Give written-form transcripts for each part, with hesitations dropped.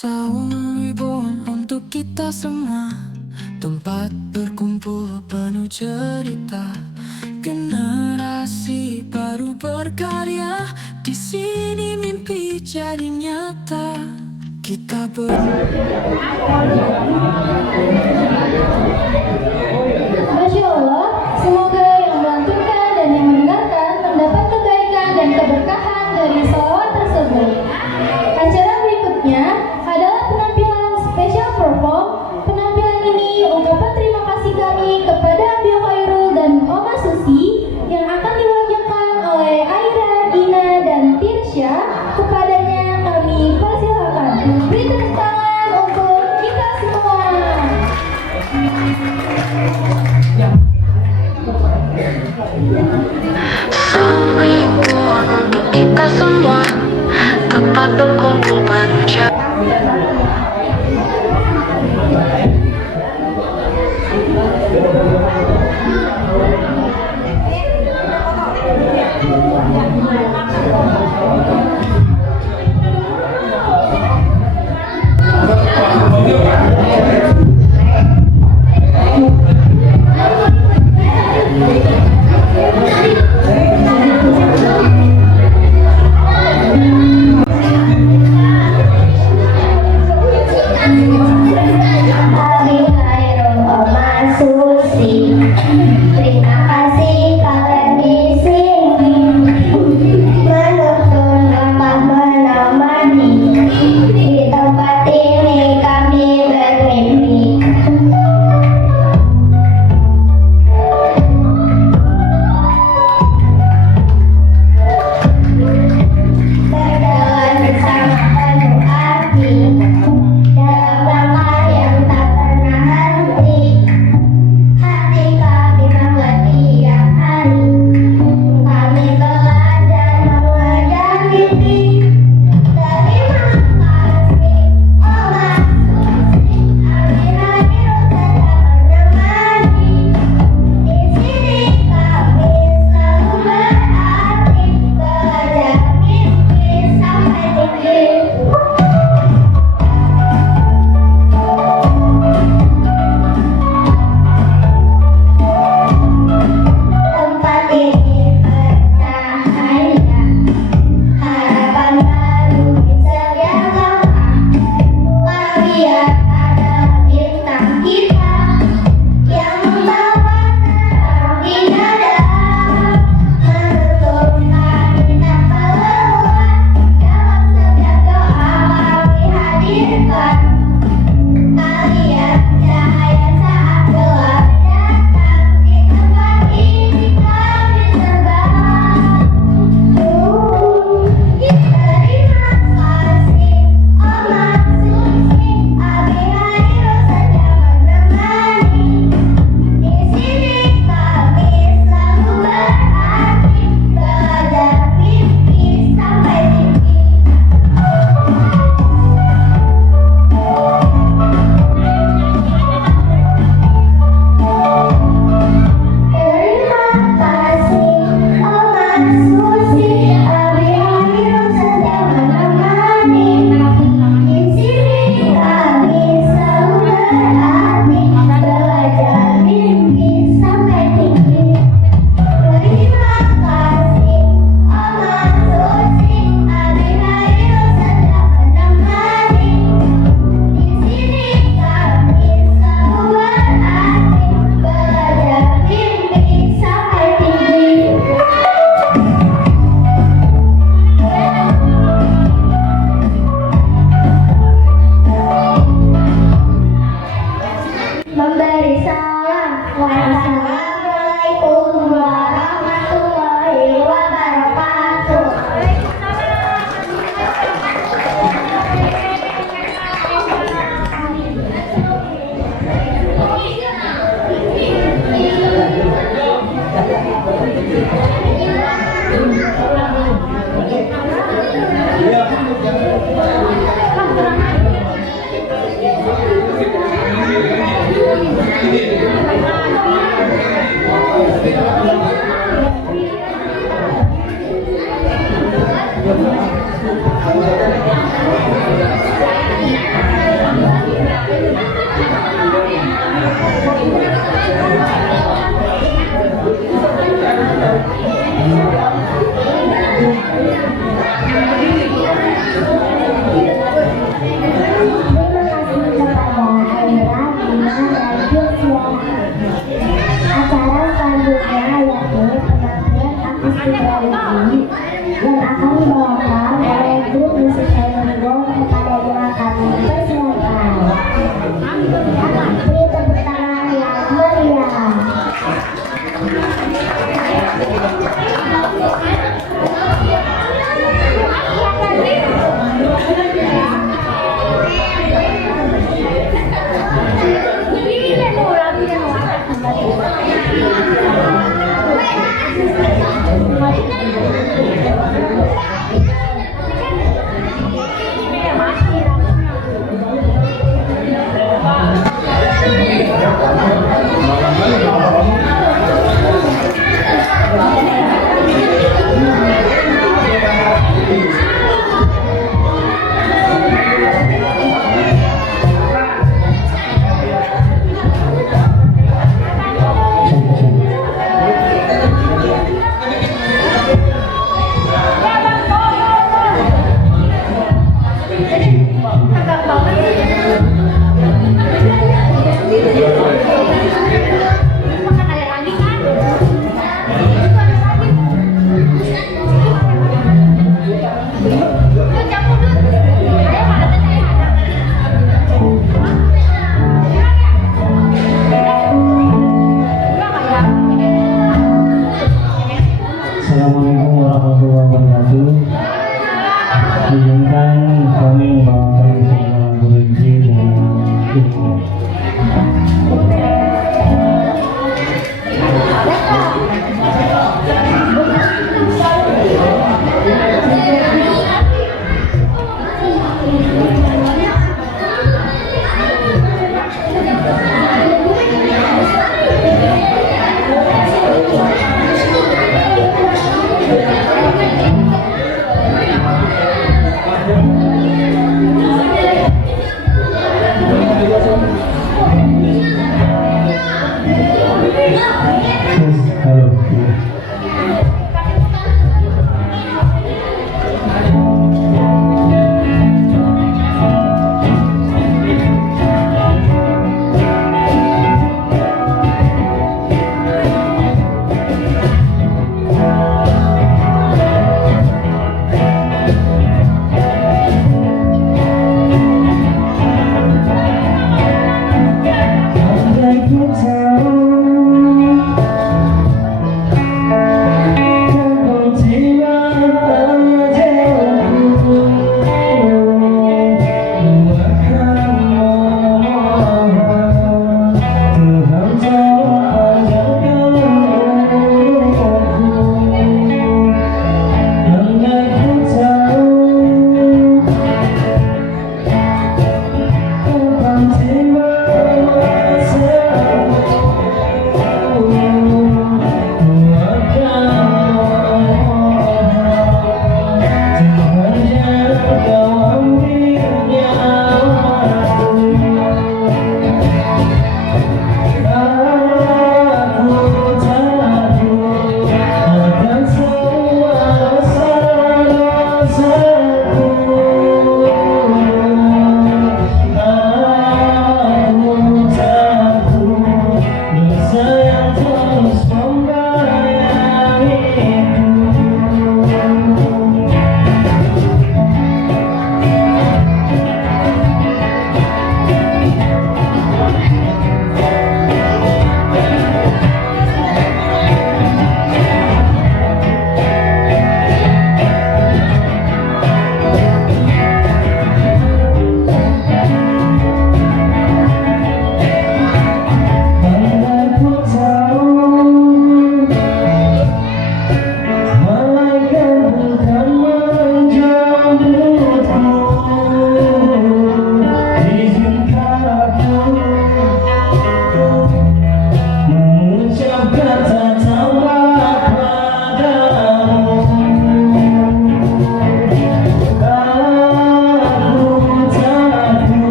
Saung Reborn untuk kita semua, tempat berkumpul penuh cerita. Generasi baru berkarya, di sini mimpi jadi nyata. Kita Masya Allah, semoga yang melantunkan dan yang mendengarkan mendapat kebaikan dan keberkahan dari sholawat tersebut. Acara berikutnya adalah penampilan special perform. Penampilan ini ungkapan terima kasih kami kepada Abil Khairul dan Oma Susi yang akan diwakilkan oleh Aira, Dina, dan Tirsya. Kepadanya kami persilakan. Beri tepuk tangan untuk kita semua. Reborn untuk kita semua, tempat berkumpul manusia. Assalamualaikum warahmatullahi wabarakatuh. Izinkan kami membawakan sebuah berhenti dengan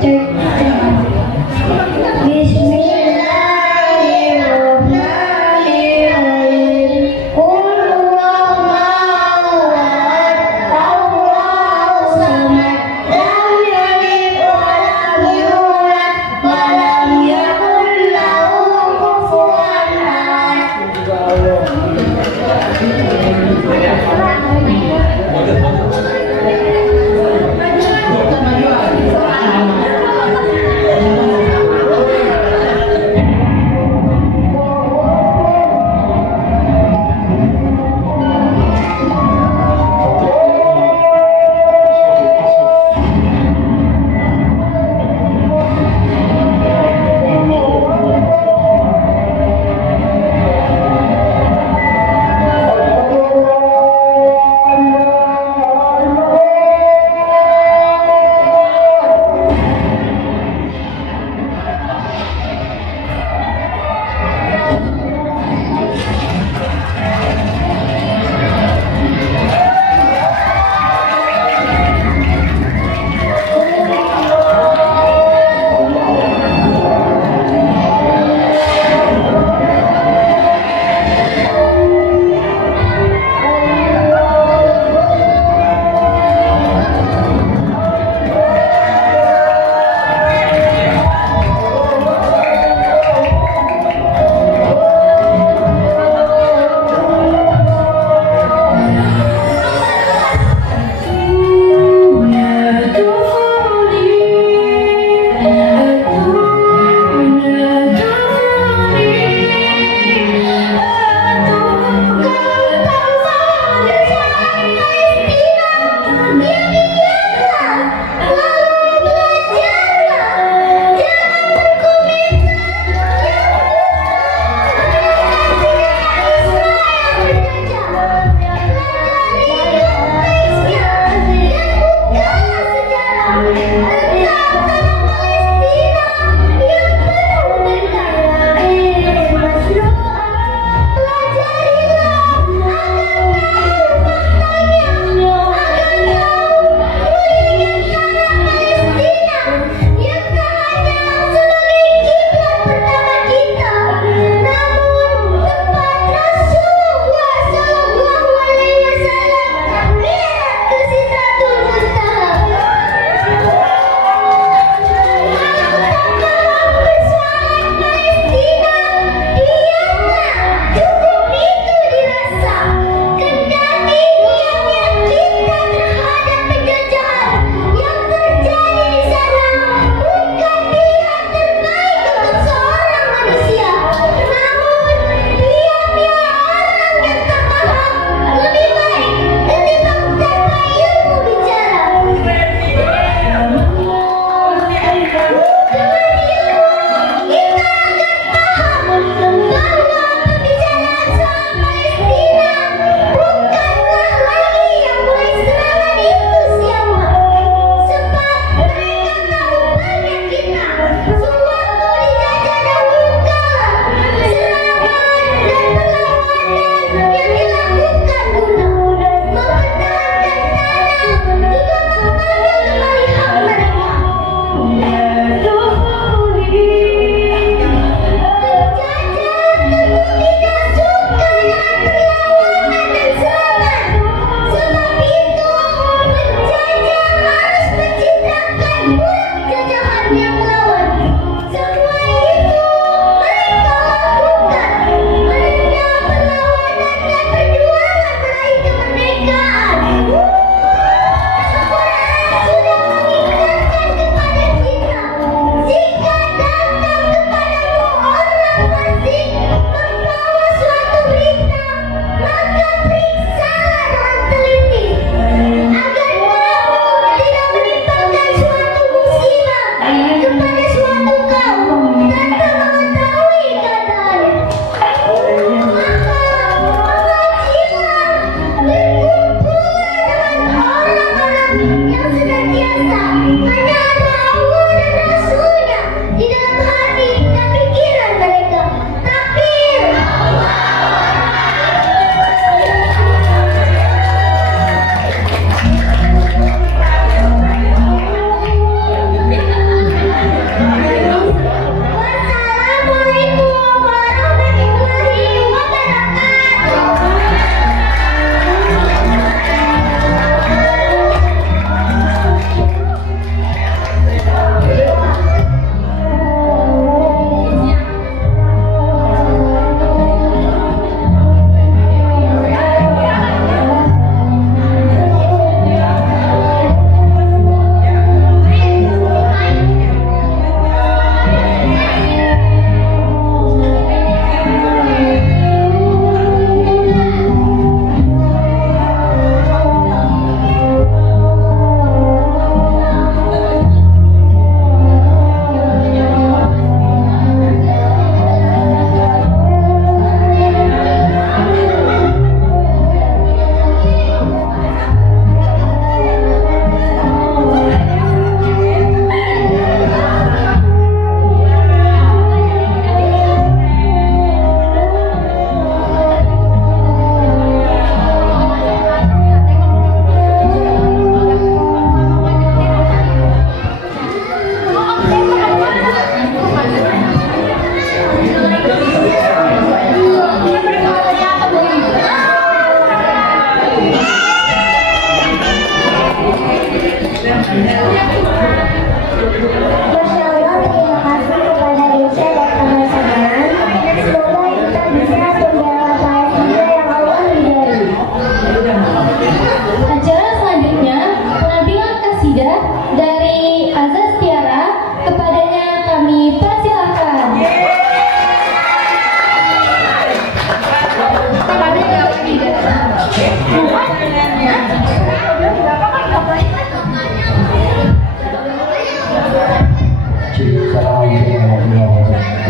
Cek.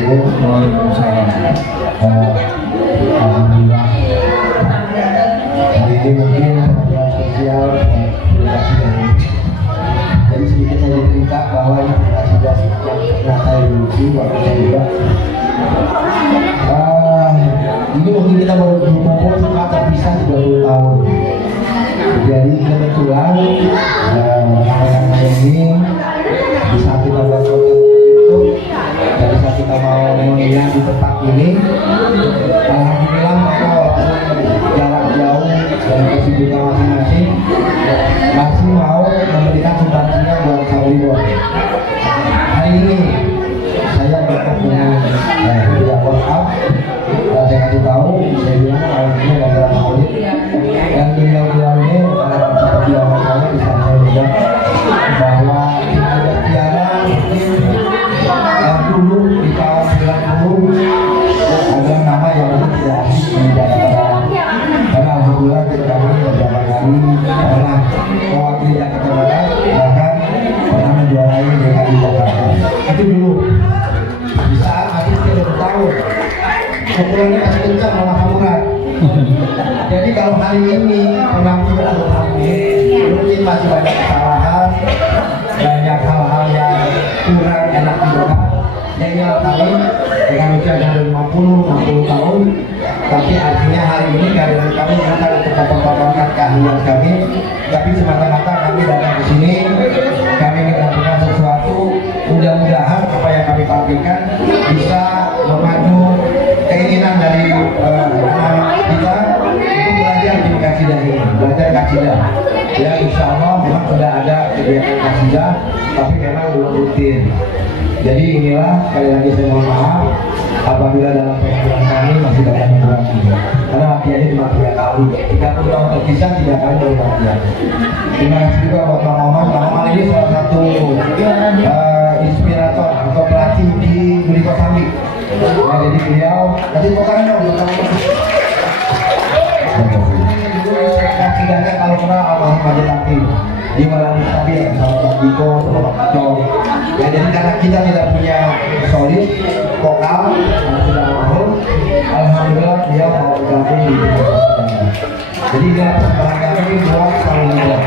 Waalaikumsalam. Alhamdulillah hari ini mungkin program sosial jadi sedikit saya cerita bahwa sudah yang saya lucu waktu saya juga ini mungkin kita baru berkumpul setelah terpisah 30 tahun. Jadi kebetulan rekan-rekan ini di saat kita berkontak itu, dari saat kita mau menginap di tempat ini, alhamdulillah mereka walaupun jarak jauh dan kesibukan masing-masing masih mau memberikan sumbangannya buat Sabribon. Hari ini saya bertemu dengan WhatsApp dan saya kasih tahu, saya bilang kalau ini adalah Maulid dan beliau ini seperti orang saya bisa saya juga bahwa ada tiara yang dulu di tahun 90 ada nama yang tidak menjadi karena alhamdulillah kami beberapa kali pernah mewakili Jakarta Barat, bahkan pernah menjuarai DKI Jakarta. Itu dulu di saat masih 30 tahun pukulannya masih kencang malah kamuran. Jadi kalau hari ini penampilan mungkin masih banyak kesalahan, banyak hal-hal yang kurang enak didengar. Jadi kami dengan usia dari 60 tahun, tapi artinya hari ini kehadiran kami bukan untuk mempertontonkan keahlian kami, tapi semata-mata kami datang ke sini, kami ingin melakukan sesuatu. Mudah-mudahan apa yang kami tampilkan bisa memacu keinginan dari anak kita untuk belajar di kasidah ini, belajar kasidah. Ya insya Allah memang sudah ada kegiatan kasidah, tapi memang belum rutin. Jadi inilah sekali lagi saya mohon maaf apabila dalam pengambilan kami masih banyak kekurangan. Karena latihannya cuma 3 kali, 30 tahun terpisah 3 kali baru latihan. Terima kasih juga buat Bang Oman. Bang Oman ini salah satu inspirator atau pelatih di Guriko Sambi. Nah, jadi beliau nanti bukan dong setidaknya kalau kenal almarhum Haji Tapi di Malang Stabil sama Bang Diko sama Bang Kacau. Ya jadi karena kita tidak punya solid vokal karena sudah almarhum, alhamdulillah dia mau bergabung di jadi dia persembahan kami buat Sabribon.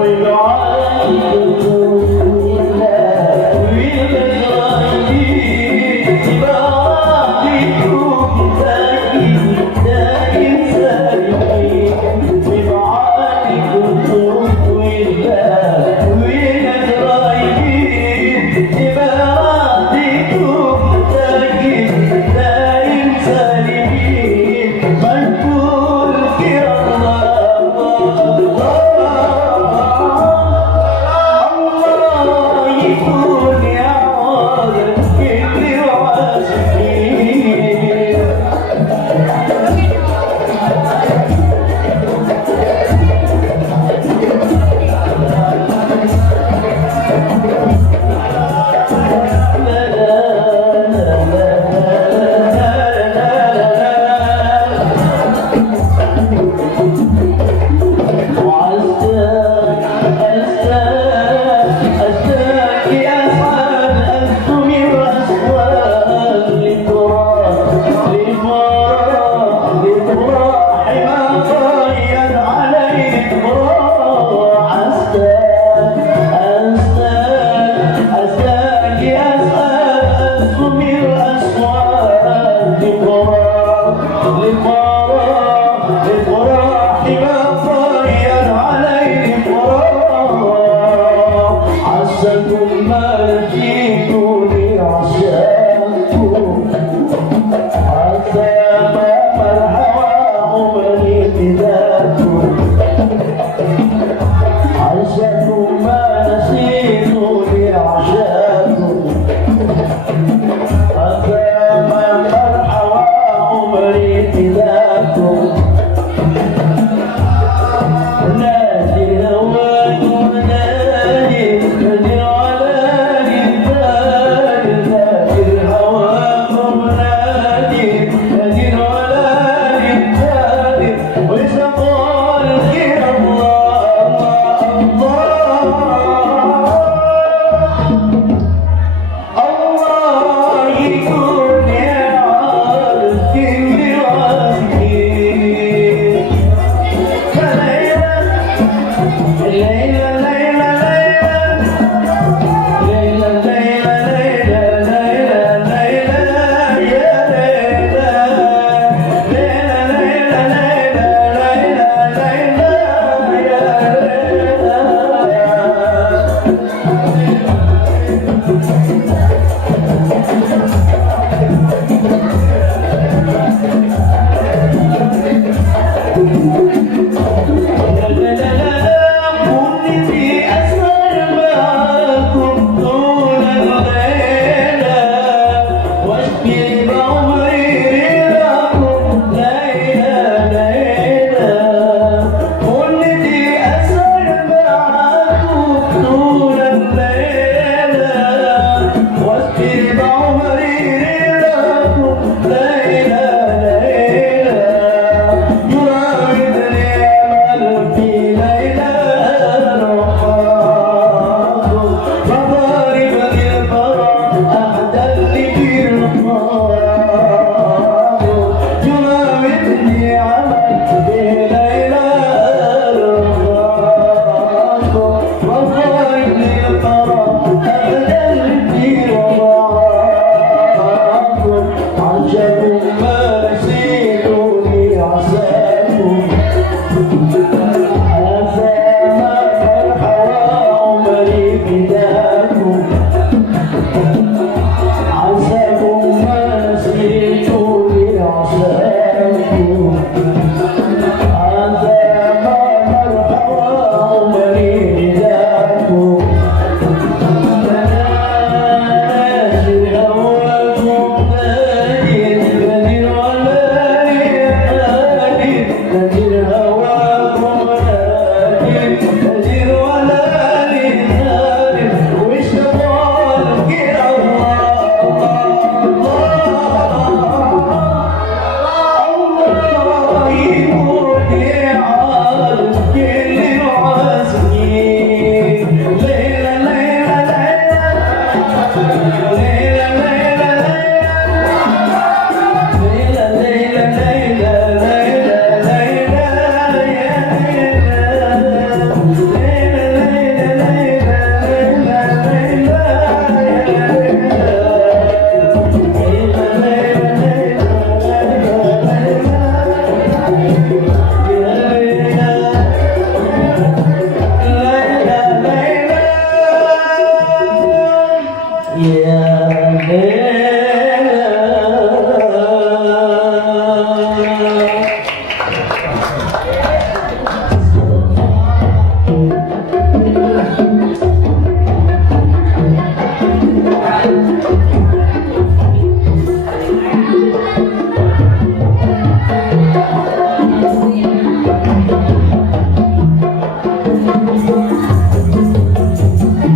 Ôi gói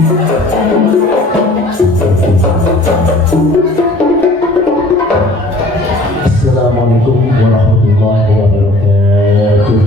Assalamualaikum warahmatullahi wabarakatuh.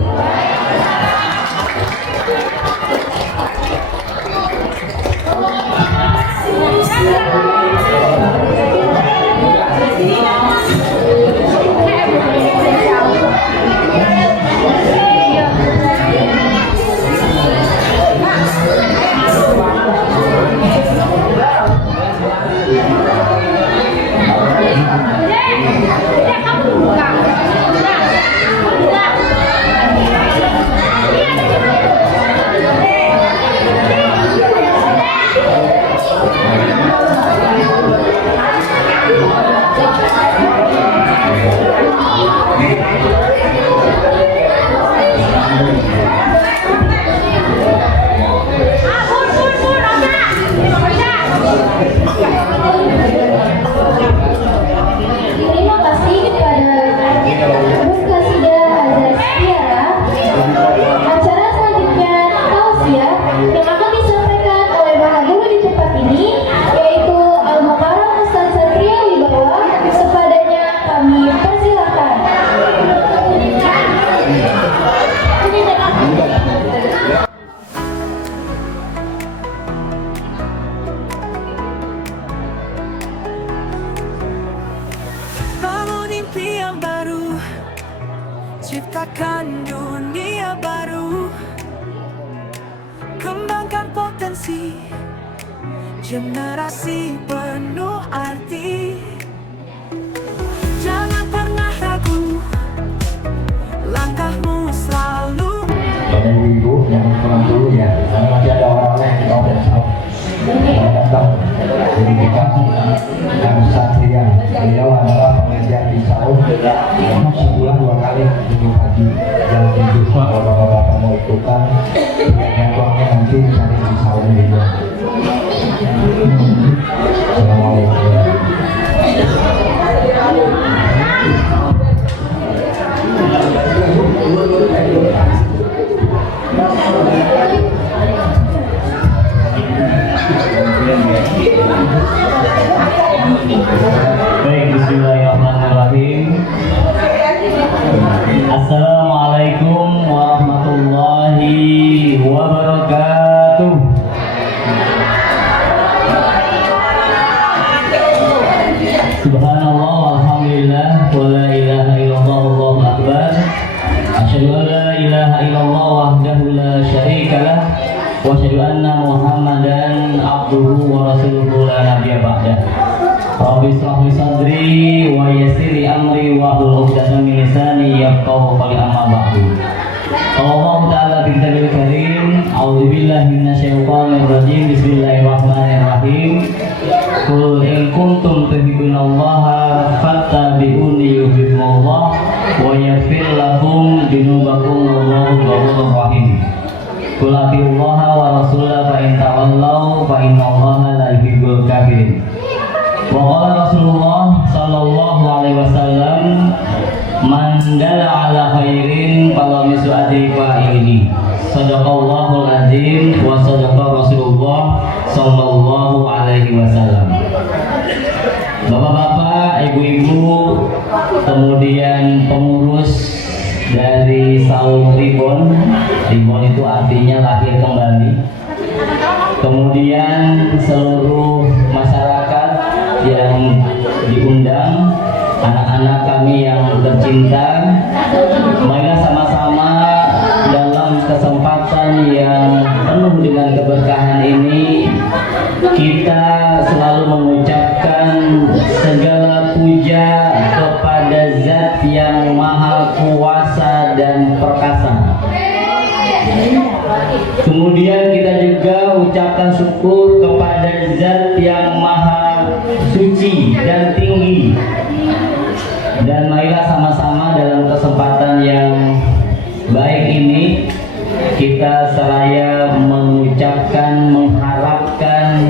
Terima kasih kepada Muskasidah Azazkiara. Acara selanjutnya tausiah yang akan disampaikan oleh Bapak Guru di tempat ini yaitu Al-Mukarram Ustaz Satria Wibawa. Kepadanya kami persilakan. Bangun mimpi yang baru, ciptakan dunia baru, kembangkan potensi generasi penuh arti. Jangan pernah ragu, langkahmu selalu. Pada ibu yang pulang dulu ya, karena nanti ada orang-orang yang mau besok mau datang. Jadi kita yang Satria, beliau adalah pengajar di Saud, sebulan 2 kali minggu pagi dan minggu kalau bapak-bapak mau ikutan, networknya nanti cari di Saud juga. Assalamualaikum. Baik, bismillahirrahmanirrahim. Assalamualaikum warahmatullahi wabarakatuh. Subhanallah walhamdulillah wa la ilaha illallah wallahu akbar. Asyhadu an la ilaha illallah wahdahu la syarika lah wa asyhadu anna Muhammadan abduhu wa rasuluhu la nabiyya ba'dah. Rabbi shrah li sadri wa yassir li amri wa hlul 'uqdatam min lisani yafqahu qawli amma ba'du. Allah Ta'ala bi kitabil karim. A'udzu billahi minasyaitonir rajim. Bismillahirrahmanirrahim. Qul in kuntum tuhibbunallaha fattabi'uni yuhibbukumullah wa yaghfir lakum dzunubakum wallahu ghafurur rahim. Qul atiullaha wa rasulahu fa in tawallaw fa innallaha la yuhibbul kafirin. Wa qala Rasulullah sallallahu alaihi wasallam, man dalla ala khairin falam yu'adhi fa'ilihi. Sadaqallahul azim wa sadaqa Rasulullah sallallahu alaihi wasallam. Bapak-bapak, ibu-ibu, kemudian pengurus dari Saud Ribon. Ribon itu artinya lahir kembali. Kemudian seluruh masyarakat yang diundang, anak-anak kami yang tercinta, marilah sama-sama dalam kesempatan yang penuh dengan keberkahan ini kita selalu mengucapkan segala puja kepada Zat yang Maha Kuasa dan Perkasa. Kemudian kita juga ucapkan syukur kepada Zat yang Maha Suci dan Tinggi. Dan marilah sama-sama dalam kesempatan yang baik ini kita seraya mengucapkan, mengharapkan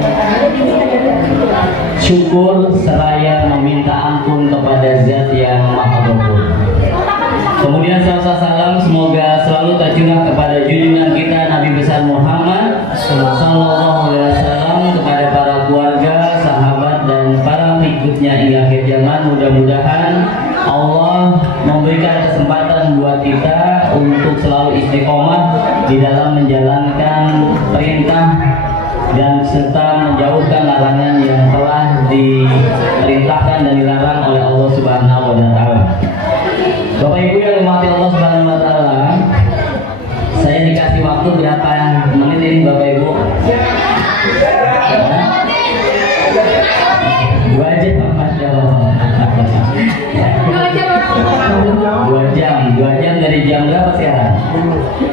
syukur seraya meminta ampun kepada Zat yang Maha Ghafur. Kemudian salam semoga selalu tercurah kepada junjungan kita Nabi besar Muhammad sallallahu alaihi wasallam di dalam menjalankan perintah dan serta menjauhkan larangan yang telah diperintahkan dan dilarang oleh Allah Subhanahu wa taala. Bapak Ibu yang dirahmati Allah Subhanahu wa taala, saya dikasih waktu berapa menit ini Bapak Ibu? 2 jam, Masya Allah. 2 jam dari jam berapa sekarang?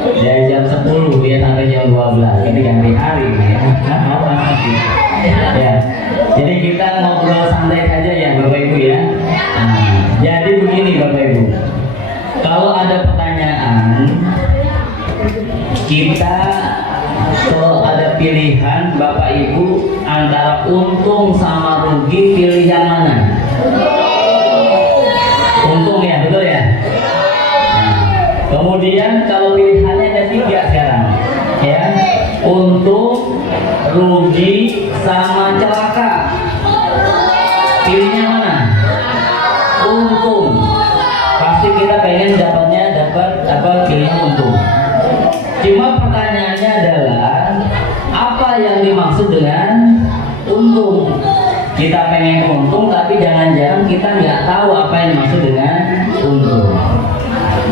Dari jam 10 ya sampai jam 12. Ini ganti hari ya. Ya. Jadi kita ngobrol santai saja ya Bapak Ibu ya. Nah, jadi begini Bapak Ibu. Kalau ada pertanyaan, kita kalau ada pilihan Bapak Ibu antara untung sama rugi, pilih yang mana? Untung ya, betul ya? Kemudian kalau pilihannya ada 3 sekarang ya, untung, rugi, sama celaka, pilihnya mana? Untung. Pasti kita pengen dapat pilihnya untung. Cuma pertanyaannya adalah apa yang dimaksud dengan untung? Kita pengen untung tapi jangan-jangan kita nggak tahu apa yang dimaksud dengan untung.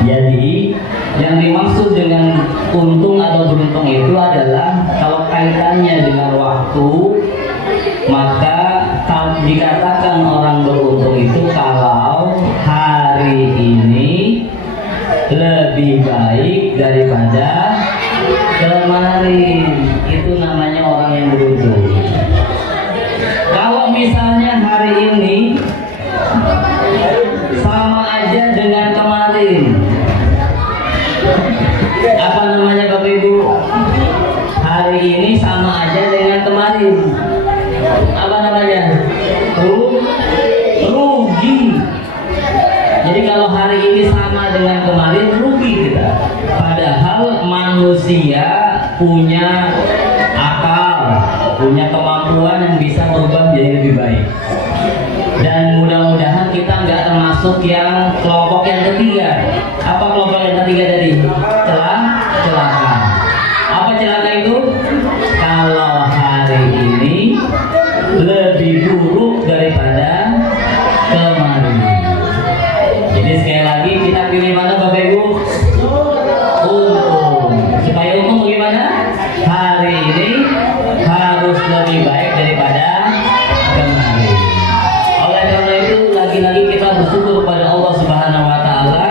Jadi yang dimaksud dengan untung atau beruntung itu adalah kalau kaitannya dengan waktu, maka dikatakan orang beruntung itu kalau hari ini lebih baik daripada kemarin, itu namanya orang yang beruntung. Kalau misalnya hari ini sama aja dengan kemarin, apa namanya Bapak Ibu? Hari ini sama aja dengan kemarin, apa namanya? Rugi. Jadi kalau hari ini sama dengan kemarin, rugi kita. Padahal manusia punya akal, punya kemampuan yang bisa berubah menjadi lebih baik. Dan mudah-mudahan kita nggak termasuk yang kelompok yang ketiga. Apa kelompok yang ketiga tadi? Celaka. Apa celaka itu? Kalau hari ini lebih buruk daripada kemarin. Jadi sekali lagi kita pilih mana Bapak Ibu? Untung. Supaya untung bagaimana? Hari ini harus lebih baik daripada kemarin. Oleh karena itu lagi-lagi kita bersyukur kepada Allah Subhanahu wa taala.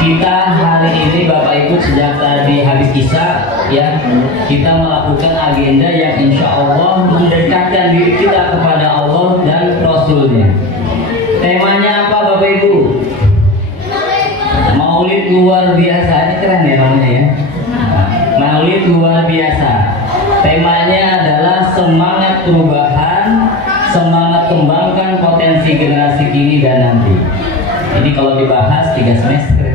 Kita hari ini Bapak Ibu sejak tadi habis Isya ya, kita melakukan agenda yang insya Allah mendekatkan diri kita kepada Allah dan Rasulnya. Temanya apa Bapak Ibu? Maulid luar biasa. Ini keren ya namanya ya. Maulid luar biasa. Temanya adalah semangat perubahan, semangat kembangkan potensi generasi kini dan nanti. Ini kalau dibahas 3 semester.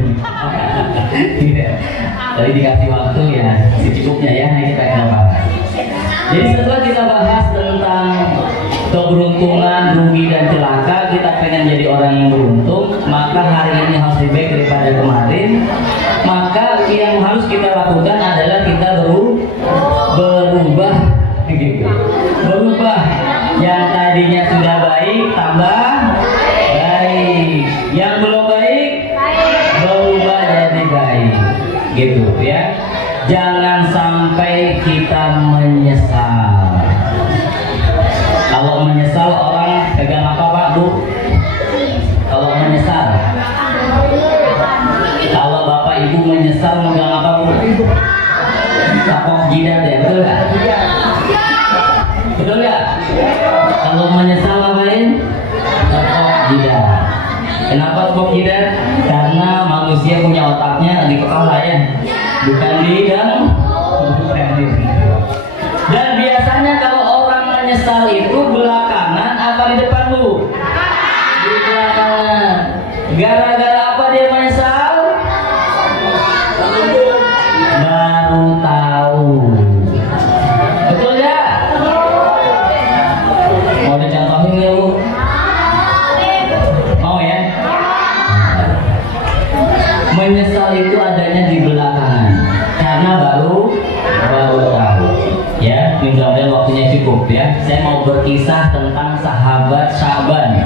Tadi dikasih waktu ya secukupnya ya, kita akan bahas. Jadi setelah kita bahas tentang keberuntungan, rugi dan celaka, kita pengen jadi orang yang beruntung, maka hari ini harus lebih baik daripada kemarin. Maka yang harus kita lakukan adalah kita berubah gitu. Berubah. Yang tadinya sudah baik tambah baik, yang belum baik berubah jadi baik gitu ya. Jangan sampai kita menyesal. Kalau menyesal orang pegang apa Pak Bu? Kalau menyesal, kalau Bapak Ibu menyesal megang apa Bu? Sapok jidat ya, betul nggak? Betul nggak? Kalau menyesal ngapain? Sapok jidat. Kenapa sapok jidat? Karena manusia punya otaknya di kepala ya, bukan di dalam. Dan biasanya kalau orang menyesal itu belakangan apa di depan Bu? Di belakangan. Gara-gara apa dia menyesal? Baru tahu. Betul ya? Mau dicontohin nggak Bu? Mau ya? Menyesal itu adanya di belakangan. waktunya cukup ya. Saya mau berkisah tentang sahabat Sya'ban.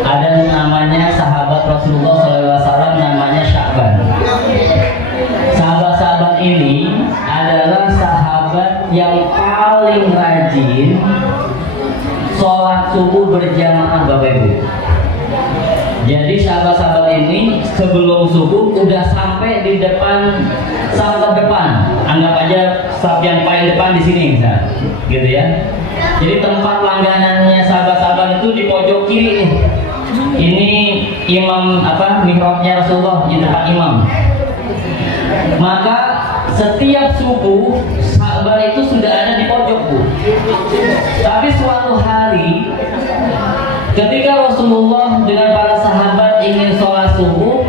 Ada namanya sahabat Rasulullah SAW, namanya Sya'ban. Sahabat-sahabat ini adalah sahabat yang paling rajin sholat subuh berjamaah, Bapak Ibu. Jadi sahabat-sahabat ini sebelum subuh udah sampai di depan, saf depan. Anggap aja saf yang paling depan di sini, misal, gitu ya. Jadi tempat langganannya sahabat-sahabat itu di pojok kiri nih. Ini imam mihrabnya Rasulullah di depan imam. Maka setiap subuh sahabat itu sudah ada di pojok, Bu. Tapi suatu hari ketika Rasulullah dengan para sahabat ingin sholat subuh,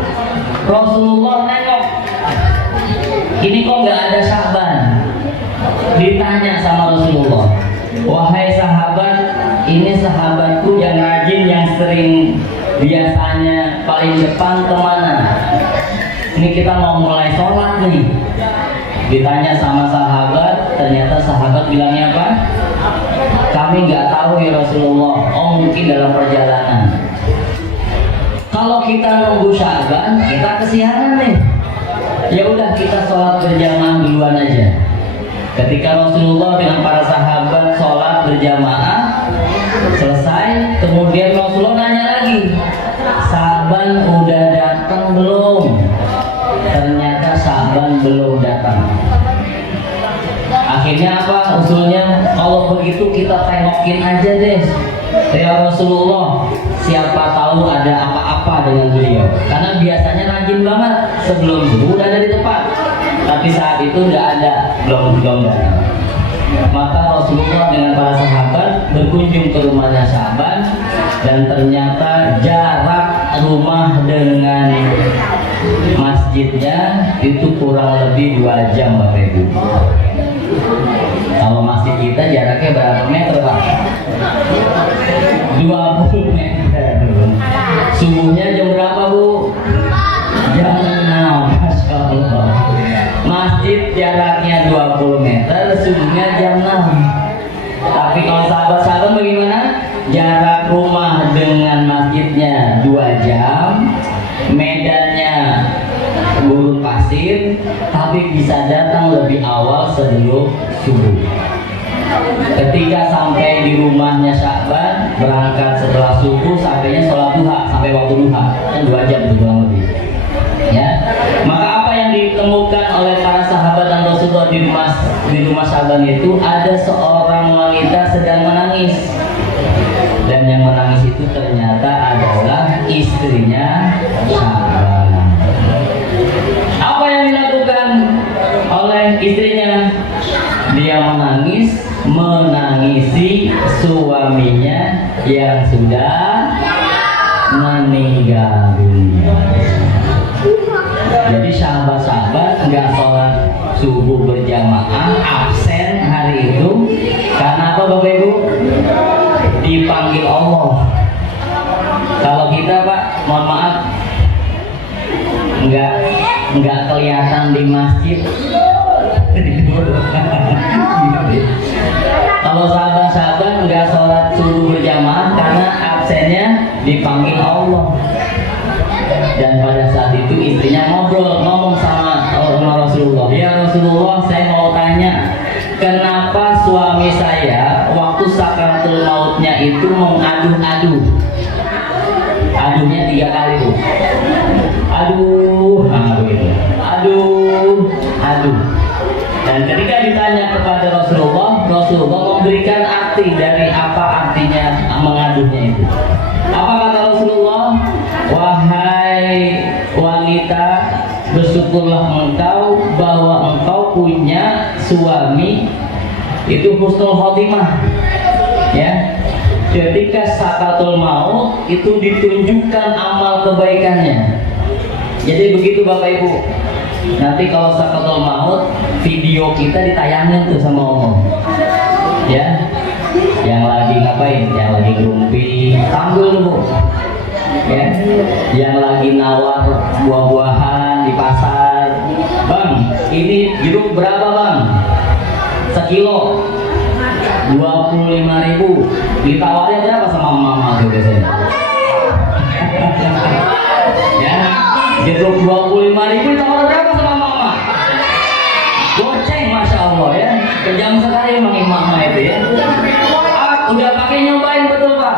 Rasulullah nengok, ini kok nggak ada Sya'ban. Ditanya sama Rasulullah, wahai sahabat, ini sahabatku yang rajin, yang sering biasanya paling depan, kemana? Ini kita mau mulai sholat nih. Ditanya sama sahabat, ternyata sahabat bilangnya apa? Kami nggak tahu ya Rasulullah. Oh, mungkin dalam perjalanan. Kalau kita nunggu Sya'ban, kita kesiangan nih. Ya udah, kita sholat berjamaah duluan aja. Ketika Rasulullah dengan para sahabat sholat berjamaah selesai, kemudian Rasulullah nanya lagi, Sya'ban udah datang belum? Ternyata Sya'ban belum datang. Akhirnya apa usulnya? Kalau begitu kita tengokin aja deh ya Rasulullah, siapa tahu ada apa-apa dengan beliau. Karena biasanya rajin banget, sebelum subuh udah ada di tempat, tapi saat itu nggak ada, belum datang. Maka Rasulullah dengan para sahabat berkunjung ke rumahnya Sya'ban, dan ternyata jarak rumah dengan masjidnya itu kurang lebih 2 jam, Bapak Ibu. Kalau masjid kita jaraknya berapa meter, Pak? 20 meter. Subuhnya jam berapa, Bu? Jam 6. Masya Allah. Masjid jaraknya 20 meter, subuhnya jam 6. Tapi kalau sahabat-sahabat bagaimana? Jarak rumah dengan masjidnya 2 jam, medannya gurun pasir, tapi bisa datang lebih awal sebelum subuh. Ketika sampai di rumahnya Sya'ban, berangkat setelah subuh, sampainya sholat duha, sampai waktu duha, kan 2 jam kurang lebih. Ya, maka apa yang ditemukan oleh para sahabat dan Rasulullah di rumah Sya'ban itu, ada seorang wanita sedang menangis, dan yang menangis itu ternyata adalah istrinya Sya'ban. Apa yang dilakukan oleh istrinya? Dia menangis, menangisi suaminya yang sudah meninggal dunia. Jadi sahabat-sahabat nggak sholat subuh berjamaah, absen hari itu karena apa, Bapak Ibu? Dipanggil Allah. Kalau kita, Pak, mohon maaf, nggak kelihatan di masjid. Kalau sahabat-sahabat nggak sholat subuh berjamaah karena absennya dipanggil Allah. Dan pada saat itu istrinya ngomong sama Rasulullah, ya Rasulullah, saya mau tanya, kenapa suami saya waktu sakaratul mautnya itu mengaduh-aduh? Aduhnya 3 kali, Bu. Aduh, aduh. Dan ketika ditanya kepada Rasulullah memberikan arti dari apa artinya mengaduhnya itu. Apa kata Rasulullah? Wahai wanita, bersyukurlah engkau bahwa engkau punya suami itu husnul khotimah. Ya, ketika sakaratul maut itu ditunjukkan amal kebaikannya. Jadi begitu, Bapak Ibu. Nanti kalau sakaratul maut, video kita ditayangin tuh sama Allah. Ya, yang lagi ngapain? Yang lagi grumpi, tampil dulu. Ya, yang lagi nawar buah-buahan di pasar. Bang, ini jeruk berapa, Bang? 1 kilo. 25.000. Ditawarin berapa sama mama tuh biasanya? Ya, jeduk 25.000 ditawarin berapa sama mama? Goceng, masya Allah ya. Kejam sekali emang mama itu ya. Udah pakai nyobain betul pak?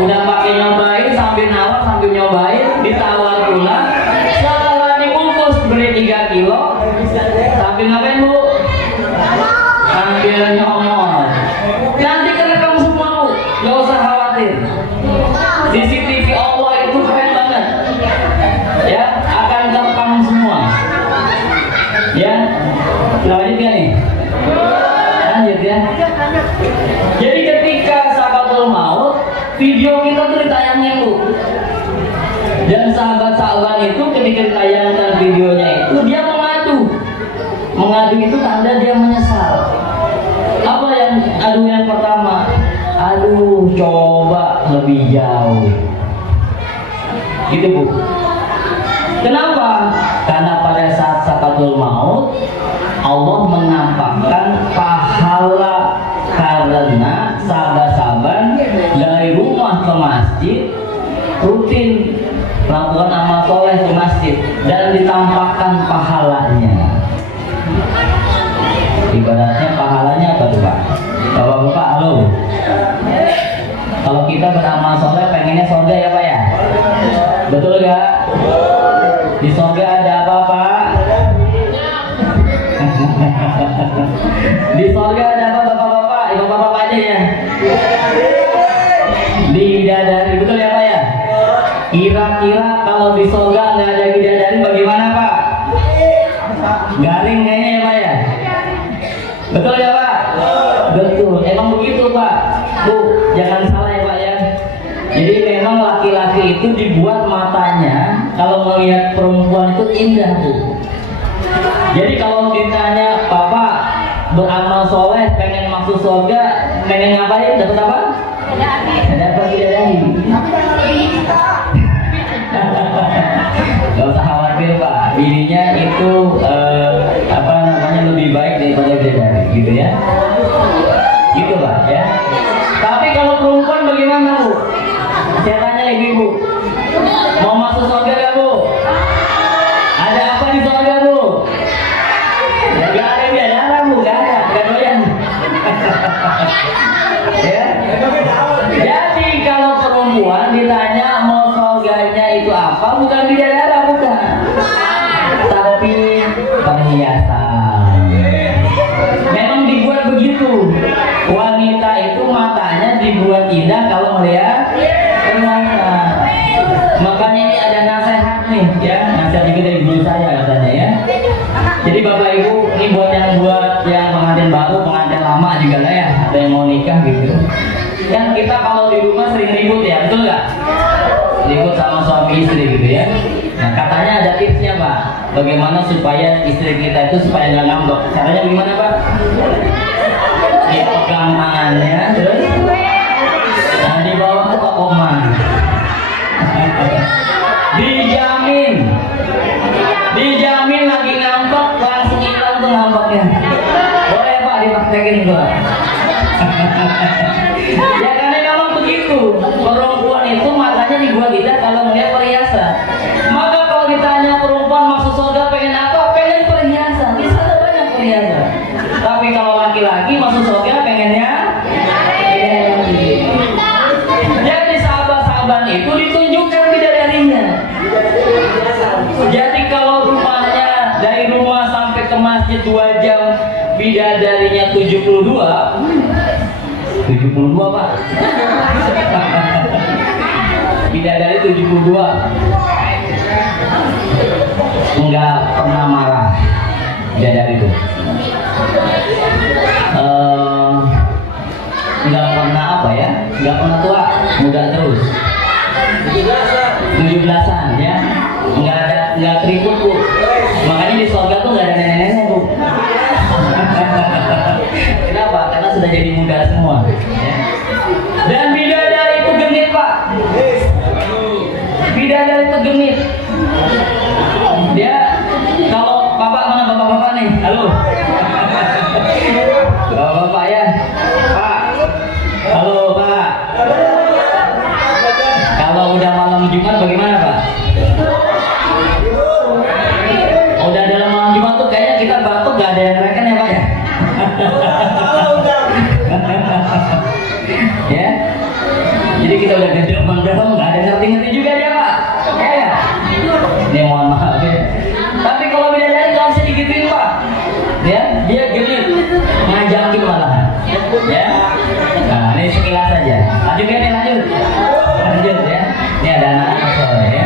Udah pakai nyobain sambil nawar sambil nyobain, ditawar pula. Setelah dibungkus beli 3 kilo, sambil ngapain bu? Sambil nyomot. Nanti kerekam semua bu, gak usah khawatir. CCTV Allah itu keren banget. Ya, akan terekam semua. Ya, lanjut ya nih. Lanjut ya. Jadi ketika Sakratul Maut, video kita tuh ditayangin bu. Dan sahabat-sahabat itu ketika ditayangkan videonya itu dia mengadu itu tanda dia menyesal. Apa yang adu yang pertama? Aduh, coba lebih jauh. Gitu bu. Kenapa? Karena pada saat Sakratul Maut Allah menampakkan pahala karena sahabat-sahabat dari rumah ke masjid rutin melakukan amal soleh ke masjid dan ditampakkan pahalanya. Ibaratnya pahalanya apa tuh pak? Bapak-bapak halo. Kalau kita beramal soleh pengennya surga ya pak ya? Betul gak? Di surga ada apa pak? Di surga ada apa bapak-bapak? Bapak-bapak aja ya. Di bidadari, betul ya pak ya? Kira-kira kalau di surga nggak ada bidadari bagaimana pak? Garing kayaknya ya pak ya? Betul ya pak? Betul, emang begitu pak. Bu, jangan salah ya pak ya. Jadi memang laki-laki itu dibuat matanya kalau melihat perempuan itu indah bu. Jadi kalau ditanya bapak beramal soleh pengen masuk surga, pengen ngapain? Dapat apa? Dapat bidadari. Gak usah khawatir pak, bininya itu apa namanya lebih baik daripada bidadari, gitu ya. Gitu pak ya. Tapi kalau perempuan bagaimana bu? Saya tanya ibu, mau masuk surga gak bu? Ada apa di surga bu? Gak ada bidadari bu, gak doyan. Ya. Jadi kalau perempuan ditanya mau surganya itu apa, bukan bidadari, bukan, tapi perhiasan. Memang dibuat begitu. Wanita itu matanya dibuat indah kalau melihat perhiasan. Makanya ini ada nasihat nih ya, nasihat juga dari guru saya katanya ya. Jadi bapak ibu ini buat yang pengantin baru, pengantin lama juga lah ya, ada yang mau nikah gitu. Kan kita kalau di rumah sering ribut ya, betul nggak? Ribut sama suami istri gitu ya. Nah katanya ada tipsnya pak, bagaimana supaya istri kita itu supaya nggak ngambek. Caranya gimana pak? Dipegang tangannya terus nah dibawa ke toko emas. Dijamin lagi ngambek langsung hilang tuh ngambeknya. Boleh pak dipraktekin pak. Ya karena memang begitu, perempuan itu matanya dibuat kita kalau melihat perhiasan. Maka kalau ditanya perempuan masuk surga pengen apa? Pengen perhiasan. Di sana banyak perhiasan. Tapi kalau laki-laki masuk surga pengennya jadi sahabat-sahabat itu ditunjukkan bidadarinya. Jadi kalau rumahnya dari rumah sampai ke masjid 2 jam, bidadarinya 72 pak. Bidadari 72 enggak pernah marah bidadari itu. Enggak pernah apa ya, enggak pernah tua, muda terus. 17-an ya, enggak keriput bu. Makanya di surga tuh enggak ada nenek-nenek bu. Kenapa? Karena sudah jadi muda semua ya. Dan bidadari itu genit pak. Bidadari itu genit. Dia kalau bapak mana bapak-bapak nih? Halo. Bapak-bapak ya. Halo Pak. Kalau udah malam Jumat bagaimana Pak? Udah dalam malam Jumat tuh kayaknya kita batuk gak ada yang reken ya Pak ya? Ya. Jadi kita udah gendong-gendong gak ada ngerti-ngerti juga dia Pak. Ya. Ini mohon maaf ya. Tapi kalau bidadari nggak usah digituin Pak. Ya, dia genit, ngajakin malahan. Ya. Nah, ini sekilas saja. Lanjut ya, lanjut ya. Ini ada anak-anak soleh ya.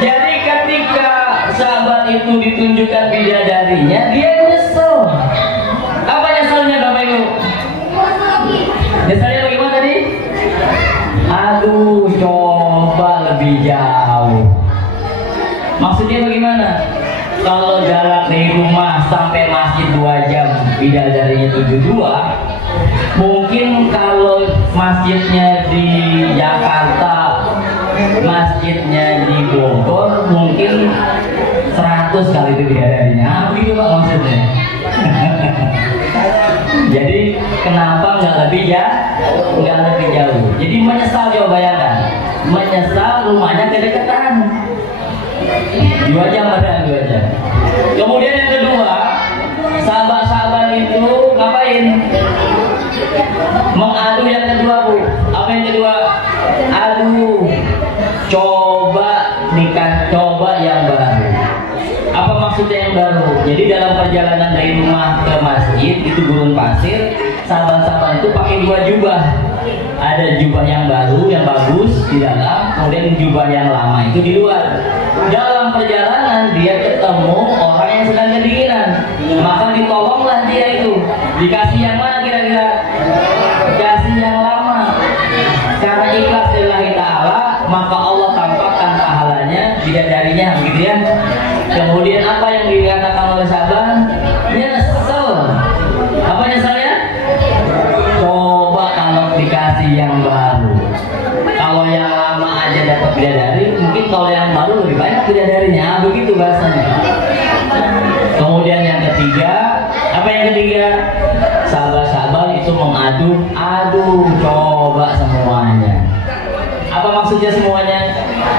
Jadi ketika sahabat itu ditunjukkan bidadarinya, dia nyesel. Apa nyeselnya Bapak Ibu? Nyeselnya bagaimana tadi? Aduh, coba lebih jauh. Maksudnya bagaimana? Kalau jarak dari rumah sampai masjid 2 jam, bidadarinya 72, mungkin kalau masjidnya di Jakarta, masjidnya di Bogor, mungkin 100 kali itu bidadarinya. Begitu Pak maksudnya. Jadi kenapa nggak lebih jauh? Jadi menyesal, coba bayangkan, menyesal rumahnya kedekatan. 2 jam padahal 2 jam. Kemudian yang kedua, sahabat-sahabat itu ngapain? Mengadu yang kedua Bu. Apa yang kedua? Aduh, coba nikah, coba yang baru. Apa maksudnya yang baru? Jadi dalam perjalanan dari rumah ke masjid itu gurun pasir, sahabat-sahabat itu pakai 2 jubah. Ada jubah yang baru, yang bagus di dalam, kemudian jubah yang lama itu di luar. Dalam perjalanan dia ketemu orang yang sedang kedinginan, maka ditolonglah dia itu. Dikasih yang mana kira-kira? Dikasih yang lama. Karena ikhlas lillahi ta'ala, maka Allah tampakkan pahalanya, bidadarinya, gitu ya. Kemudian apa yang dikatakan oleh sahabat? Nyesel. Apa nyeselnya? Coba kalau dikasih yang baru. Kalau yang lama aja dapat bidadari, mungkin kalau yang baru lebih banyak bidadarinya. Begitu bahasanya. Kemudian yang ketiga, apa yang ketiga? Sahabat-sahabat itu mengadu, aduh coba semuanya. Apa maksudnya semuanya?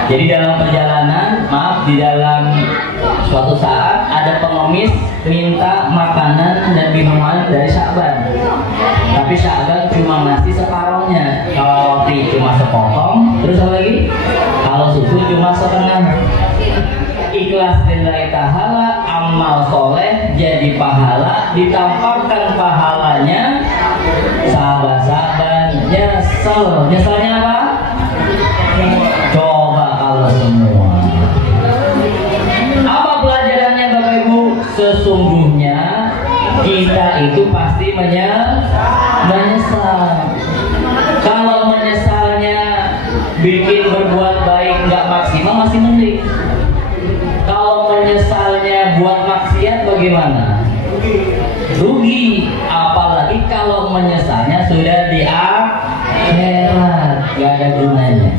Jadi dalam perjalanan, di dalam suatu saat ada pengemis minta makanan dan minuman dari Sya'ban. Tapi Sya'ban cuma ngasih separohnya. Kalau roti cuma sepotong, terus apa lagi? Kalau susu cuma setengah. Ikhlas lillahi ta'ala, amal soleh jadi pahala, ditampakkan pahalanya. Sahabat-sahabat nyesel. Nyeselnya apa? Coba kalau semua. Apa pelajarannya Bapak Ibu? Sesungguhnya kita itu pasti menyesal. Kalau menyesalnya bikin berbuat baik nggak maksimal masih mending. Kalau menyesalnya buat maksiat bagaimana? Rugi. Apalagi kalau menyesalnya sudah di akhirat, nggak ada gunanya.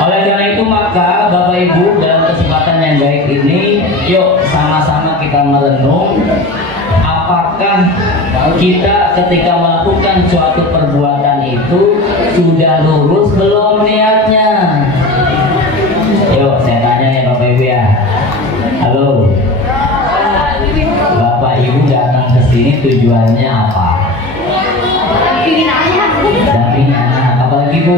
Oleh karena itu maka Bapak Ibu dalam kesempatan yang baik ini, yuk sama-sama kita merenung apakah kita ketika melakukan suatu perbuatan itu sudah lurus belum niatnya. Yuk saya tanya ya Bapak Ibu ya. Halo, Bapak Ibu datang ke sini tujuannya apa? Dampingin anak. Apalagi Bu?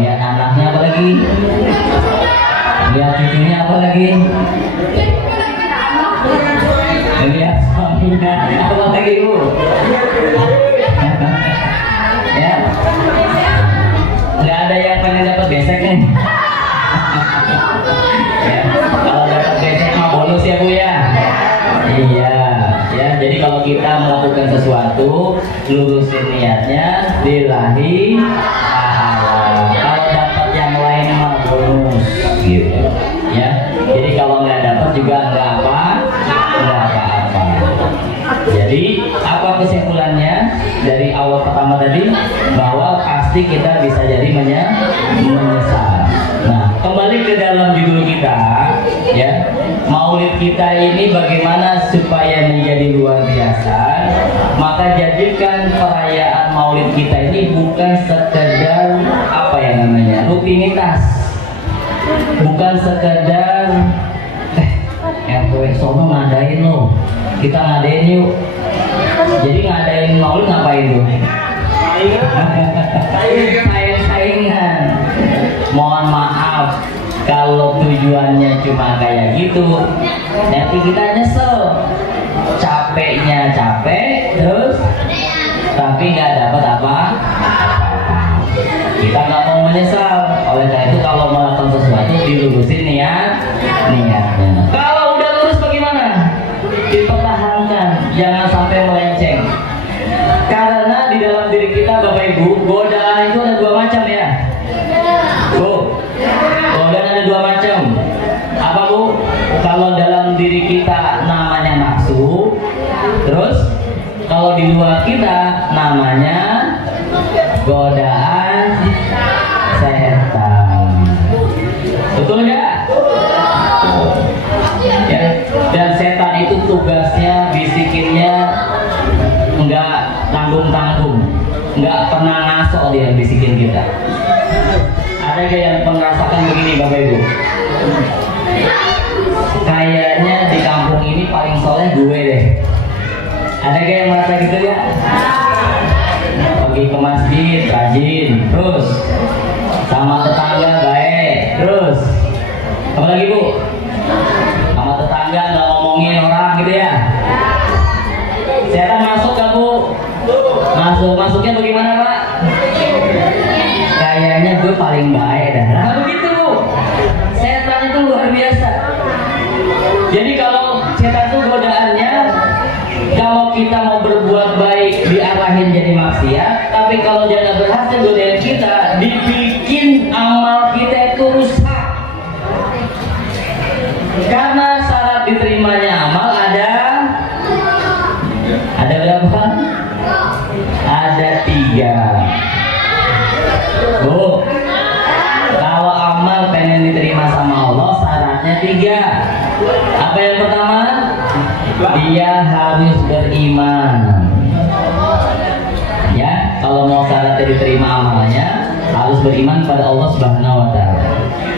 Lihat anaknya apa lagi? Lihat cucunya apa lagi? Lihat suaminya apa lagi Bu? Ya, nggak ada yang pengen dapat besek nih. Ya, kalau dapat besek mah bonus ya Bu ya. Iya, ya. Jadi kalau kita melakukan sesuatu, lurusin niatnya, lillahi ta'ala. Kalau dapat yang lain mah bonus, gitu. Ya. Jadi kalau nggak dapat juga nggak apa-apa. Jadi apa kesimpulannya dari awal pertama tadi? Bahwa pasti kita bisa jadi menyesal. Nah, kembali ke dalam judul kita, ya. Maulid kita ini bagaimana supaya menjadi luar biasa? Maka jadikan sekedar sono ngadain lo, kita ngadain yuk. Jadi ngadain maulid ngapain tuh? Saing-saingan. Mohon maaf kalau tujuannya cuma kayak gitu, nanti kita nyesel. Capeknya capek, terus tapi nggak dapat apa. Kita nggak mau menyesal. Oleh karena itu kalau melakukan sesuatu dilurusin niatnya. Kalau udah lurus bagaimana? Dipertahankan, jangan sampai melenceng. Karena di dalam diri kita Bapak Ibu, godaan itu ada dua macam ya. Bu, godaan ada dua macam. Apa Bu? Kalau dalam diri kita namanya nafsu, terus kalau di luar kita namanya godaan setan. Betul nggak? Ya. Dan setan itu tugasnya bisikinnya nggak tanggung-tanggung, nggak pernah ngaso dia bisikin kita. Ada gak yang merasakan begini Bapak Ibu? Kayaknya di kampung ini paling soleh gue deh. Ada gak yang merasa gitu ya? Pergi ke masjid rajin, terus sama tetangga baik, terus apa lagi Bu? Sama tetangga nggak ngomongin orang gitu ya? Setan masuk gak Bu? Masuknya bagaimana Pak? Kayaknya gue paling baik dah. Nah begitu Bu, setan itu luar biasa. Jadi kalau setan itu godaannya, kalau kita mau berbuat baik diarahin jadi maksiat, tapi kalau dia nggak berhasil godain kita, dibikin amal kita itu rusak. Karena syarat diterimanya amal ada berapa? Ada 3. Bu, kalau amal pengen diterima sama Allah syaratnya 3. Apa yang pertama? Dia harus beriman. Ya, kalau mau syaratnya diterima amalnya harus beriman pada Allah Subhanahu wa taala.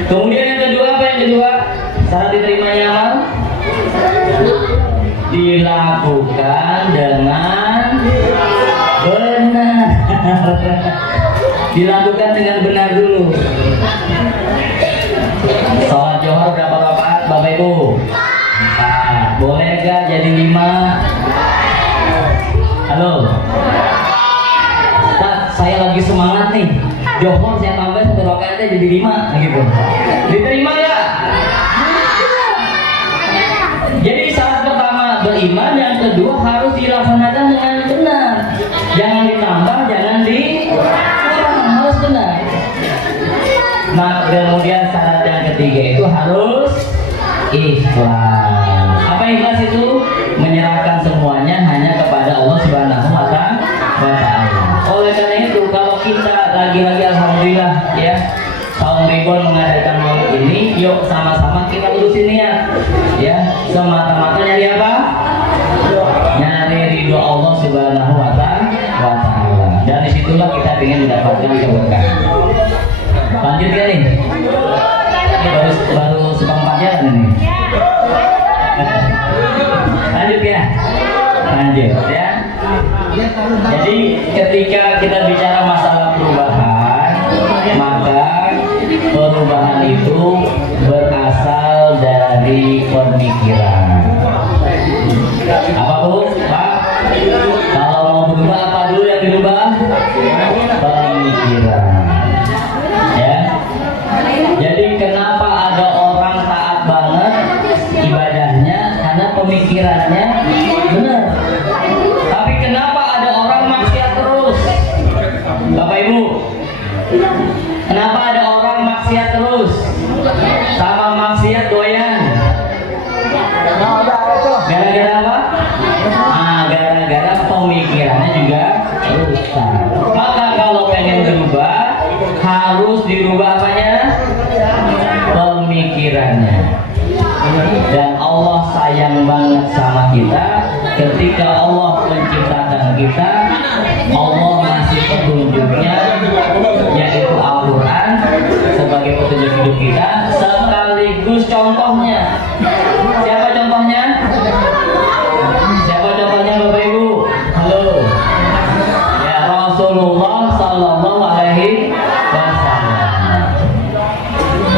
Kemudian yang kedua, apa yang kedua? Syarat diterimanya amal dilakukan dengan benar. Dilakukan dengan benar dulu. Sholat Johor berapa rakaat Bapak Ibu? 4. Boleh gak jadi 5? Halo Ustaz, saya lagi semangat nih. Johor saya tambah 1 rakaatnya jadi 5 gitu. Diterima gak? Jadi syarat pertama beriman, yang kedua harus dilaksanakan dengan benar. Jangan ditambah, jangan dikurang, harus benar. Nah, kemudian syarat yang ketiga itu harus ikhlas. Apa ikhlas itu? Menyerahkan semuanya hanya kepada Allah Subhanahu wa taala. Oleh karena itu, kalau kita lagi-lagi alhamdulillah ya, tahun Ribon mengadakan maulid ini, yuk sama-sama kita lurusin niat. Ya, semata-mata nyari apa? Nyari ridho Allah Subhanahu wa taala. Dan disitulah kita ingin mendapatkan keberkahan. Lanjut ya nih. Ini baru seperempatnya nih. Lanjut ya. Lanjut ya. Jadi ketika kita bicara masalah perubahan, maka perubahan itu berasal dari pemikiran. Apa Bu? Pak? Kalau mau berubah apa dulu yang dirubah? Pemikiran. Ya. Jadi kenapa ada orang taat banget ibadahnya? Karena pemikirannya benar. Tapi kenapa ada orang maksiat terus? Bapak Ibu, kenapa ada orang maksiat terus? Sama maksiat doyan. Gara-gara apa? Gara-gara pemikirannya juga rusak. Maka kalau pengen berubah, harus dirubah apanya? Pemikirannya. Dan Allah sayang banget sama kita. Ketika Allah menciptakan kita, Allah ngasih petunjuknya, yaitu Al-Quran sebagai petunjuk hidup kita, sekaligus Sallallahu Alaihi Wasallam.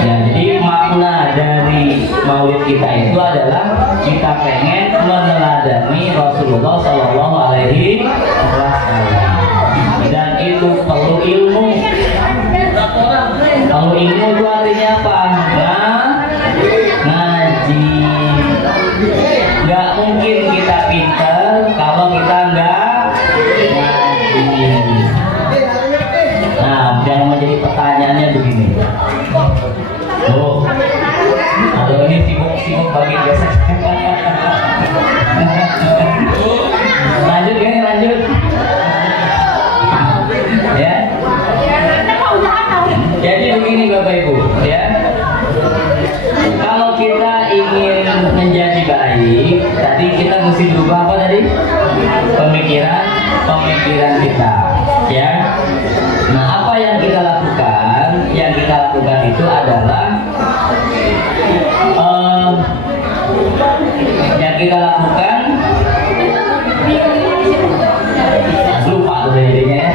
Ya, jadi makna dari maulid kita itu adalah kita pengen meneladani Rasulullah Sallallahu Alaihi Wasallam. Dan itu perlu ilmu. Kalau ilmu itu artinya apa? Ngaji. Gak mungkin kita pinter kalau kita nggak ngaji. Nah, yang menjadi pertanyaannya begini. Oh, atau ini sibuk bagi biasa. Lanjut ya, lanjut. Ya. Jadi begini Bapak Ibu, ya. Kalau kita ingin menjadi baik, tadi kita mesti berubah apa tadi? Pemikiran kita, ya. Nah, apa yang kita lakukan? Yang kita lakukan itu adalah yang kita lakukan lupa tuh jadinya ya.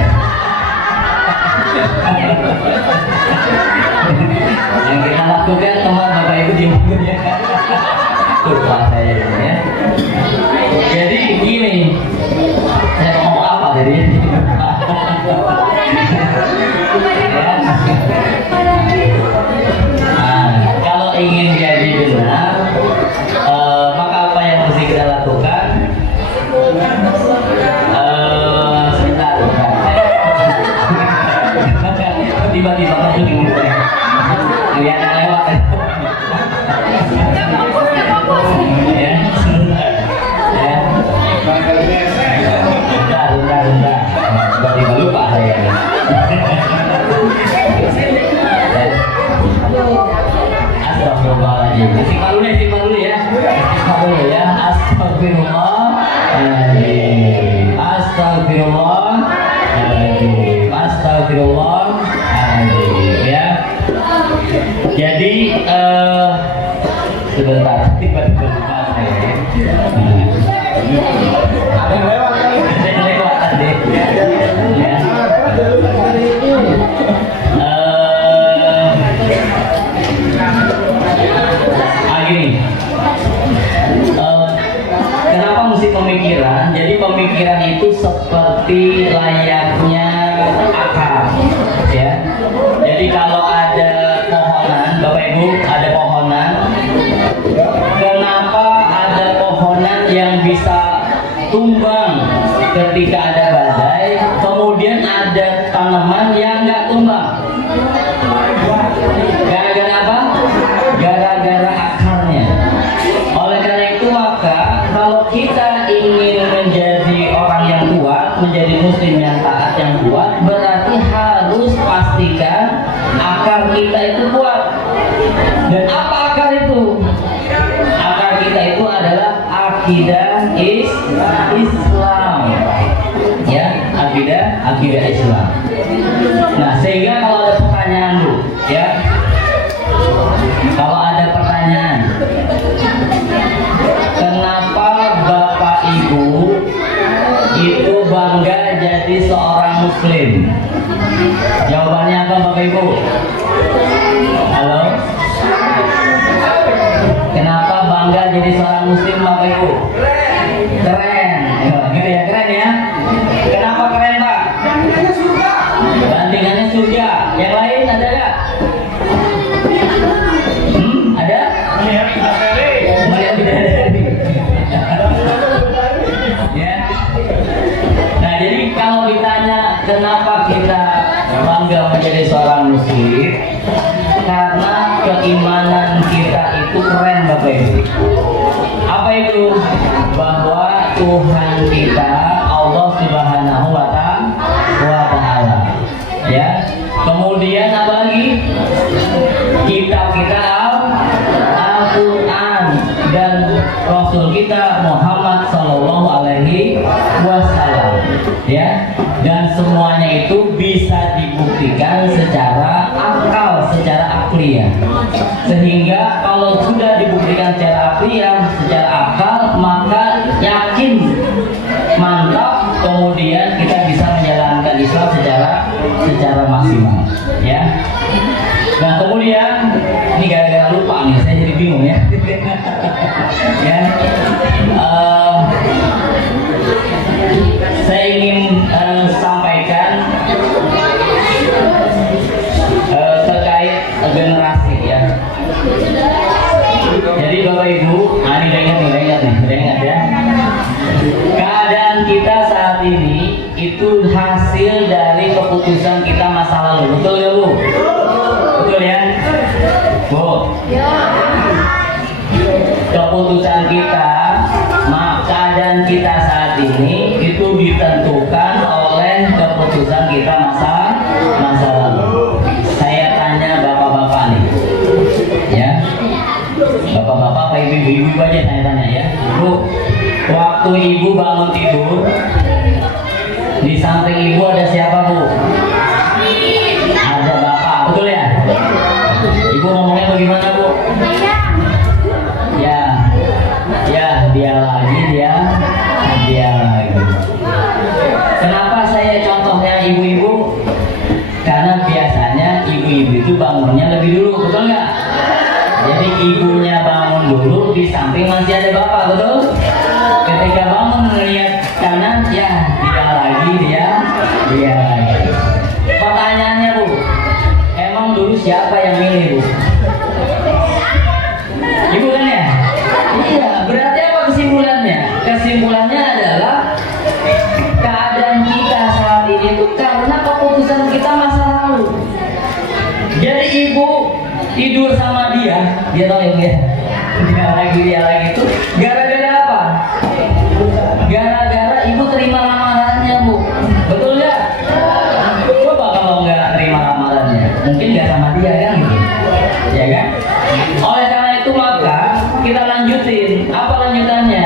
Yang kita lakukan teman Bapak Ibu di ya. Lupa saya ya. Jadi gini, saya ngomong apa tadi? Nah, kalau ingin jadi benar, maka apa yang mesti kita lakukan? Sebentar. Tiba-tiba masuk di mulut saya. Lihat lewat. Ya, sebentar. Ya. Bentar. Tiba-tiba lupa saya. Astagfirullahaladzim. Simak dulu ya. Astagfirullahaladzim. Ya. Jadi sebentar. Tiba-tiba lupa saya. Ada yang lewat tadi. Ya. Gini, kenapa mesti pemikiran? Jadi pemikiran itu seperti layaknya akar, ya. Jadi kalau ada pohonan, Bapak Ibu, ada pohonan. Kenapa ada pohonan yang bisa tumbang ketika ada badai, kemudian ada tanaman yang nggak tumbang? Gara-gara apa? Gara-gara akarnya. Oleh karena itu maka kalau kita ingin menjadi orang yang kuat, menjadi muslim yang taat yang kuat, berarti harus pastikan akar kita itu kuat. Dan apa akar itu? Akar kita itu adalah akidah Islam. Ya, akidah Islam. Nah, sehingga kalau ada pertanyaan Bu, ya. Kalau ada pertanyaan, kenapa Bapak Ibu itu bangga jadi seorang muslim? Jawabannya apa Bapak Ibu? Halo? Kenapa bangga jadi seorang muslim Bapak Ibu? Keren. Gitu ya, keren ya. Kenapa keren Pak? Bandingannya surga. Yang lain ada nggak? Ada? Melihat bidadari. Ya. Nah, jadi kalau ditanya kenapa kita bangga menjadi seorang muslim, karena keimanan kita itu keren Bapak Ibu. Apa itu? Bahwa Tuhan kita Allah Subhanahu wa Ta'ala. Ya. Kemudian apa lagi? Kitab kita Al-Quran dan Rasul kita Muhammad Sallallahu Alaihi Wasallam. Ya. Dan semuanya itu bisa dibuktikan secara akal, secara akliyah. Sehingga kalau sudah dibuktikan secara akliyah, secara akal, maka yakin, mantap, kemudian kita bisa menjalankan Islam secara maksimal, ya. Nah kemudian ini gara-gara lupa nih, saya jadi bingung ya. Ya, saya ingin sampaikan terkait generasi ya. Jadi Bapak Ibu, ini udah ingat ya. Keadaan kita saat ini itu hasil dari keputusan kita masa lalu, betul ya Bu? Betul ya? Bu? Keputusan kita, keadaan kita saat ini itu ditentukan oleh keputusan kita masa lalu. Saya tanya bapak-bapak nih, ya, bapak-bapak apa ibu-ibu aja saya tanya ya. Bu, waktu ibu bangun tidur, di samping ibu ada siapa Bu? Ada bapak, betul ya? Ibu ngomongnya bagaimana Bu? Ya, dia lagi. Kenapa saya contohnya ibu-ibu? Karena biasanya ibu-ibu itu bangunnya lebih dulu, betul nggak? Jadi ibunya bangun dulu, di samping masih ada bapak, betul? Ketika bangun melihat kanan, ya dia lagi. Pertanyaannya Bu, emang dulu siapa yang milih Bu? Ibu kan ya? Iya, berarti apa kesimpulannya? Kesimpulannya adalah keadaan kita saat ini itu karena keputusan kita masa lalu. Jadi ibu tidur sama dia tahu yang dia lagi itu gara-gara apa? Gara-gara ibu terima lamarannya Bu, betul nggak? Coba kalau nggak terima lamarannya, mungkin nggak sama dia kan? Ya kan? Oleh karena itu maka kita lanjutin. Apa lanjutannya?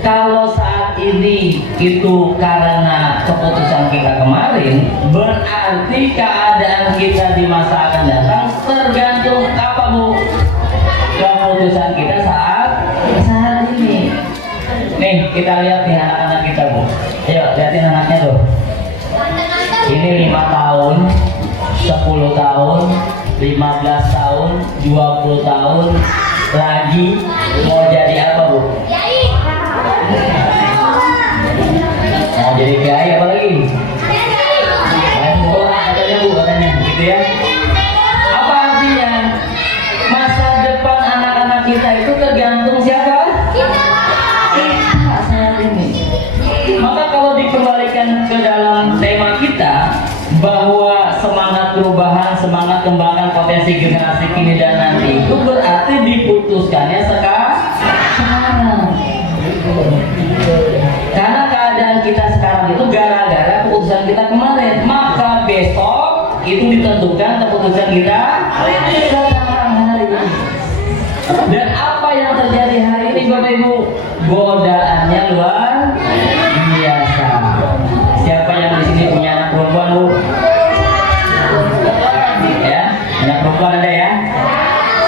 Kalau saat ini itu karena keputusan kita kemarin, berarti keadaan kita di masa akan datang tergantung apa Bu? Keputusan kita saat ini. Nih kita lihat nih anak-anak kita Bu. Ayo lihatin anaknya tuh. Ini 5 tahun, 10 tahun, 15 tahun, 20 tahun, lagi mau jadi apa Bu? Mau jadi kiai apa lagi? Katanya Bu, katanya gitu ya. Apa artinya? Masa depan anak-anak kita itu tergantung siapa? Kita saat ini. Maka kalau dikembalikan ke dalam tema kita, bahwa semangat perubahan, semangat kembangkan potensi generasi kini dan nanti itu berarti diputuskannya sekarang. Karena keadaan kita sekarang itu gara-gara keputusan kita kemarin, maka besok itu ditentukan keputusan kita sekarang hari ini. Dan apa yang terjadi hari ini Bapak Ibu? Godaannya luar biasa. Siapa yang di sini punya anak perempuan Bu? Ya, anak perempuan ada ya?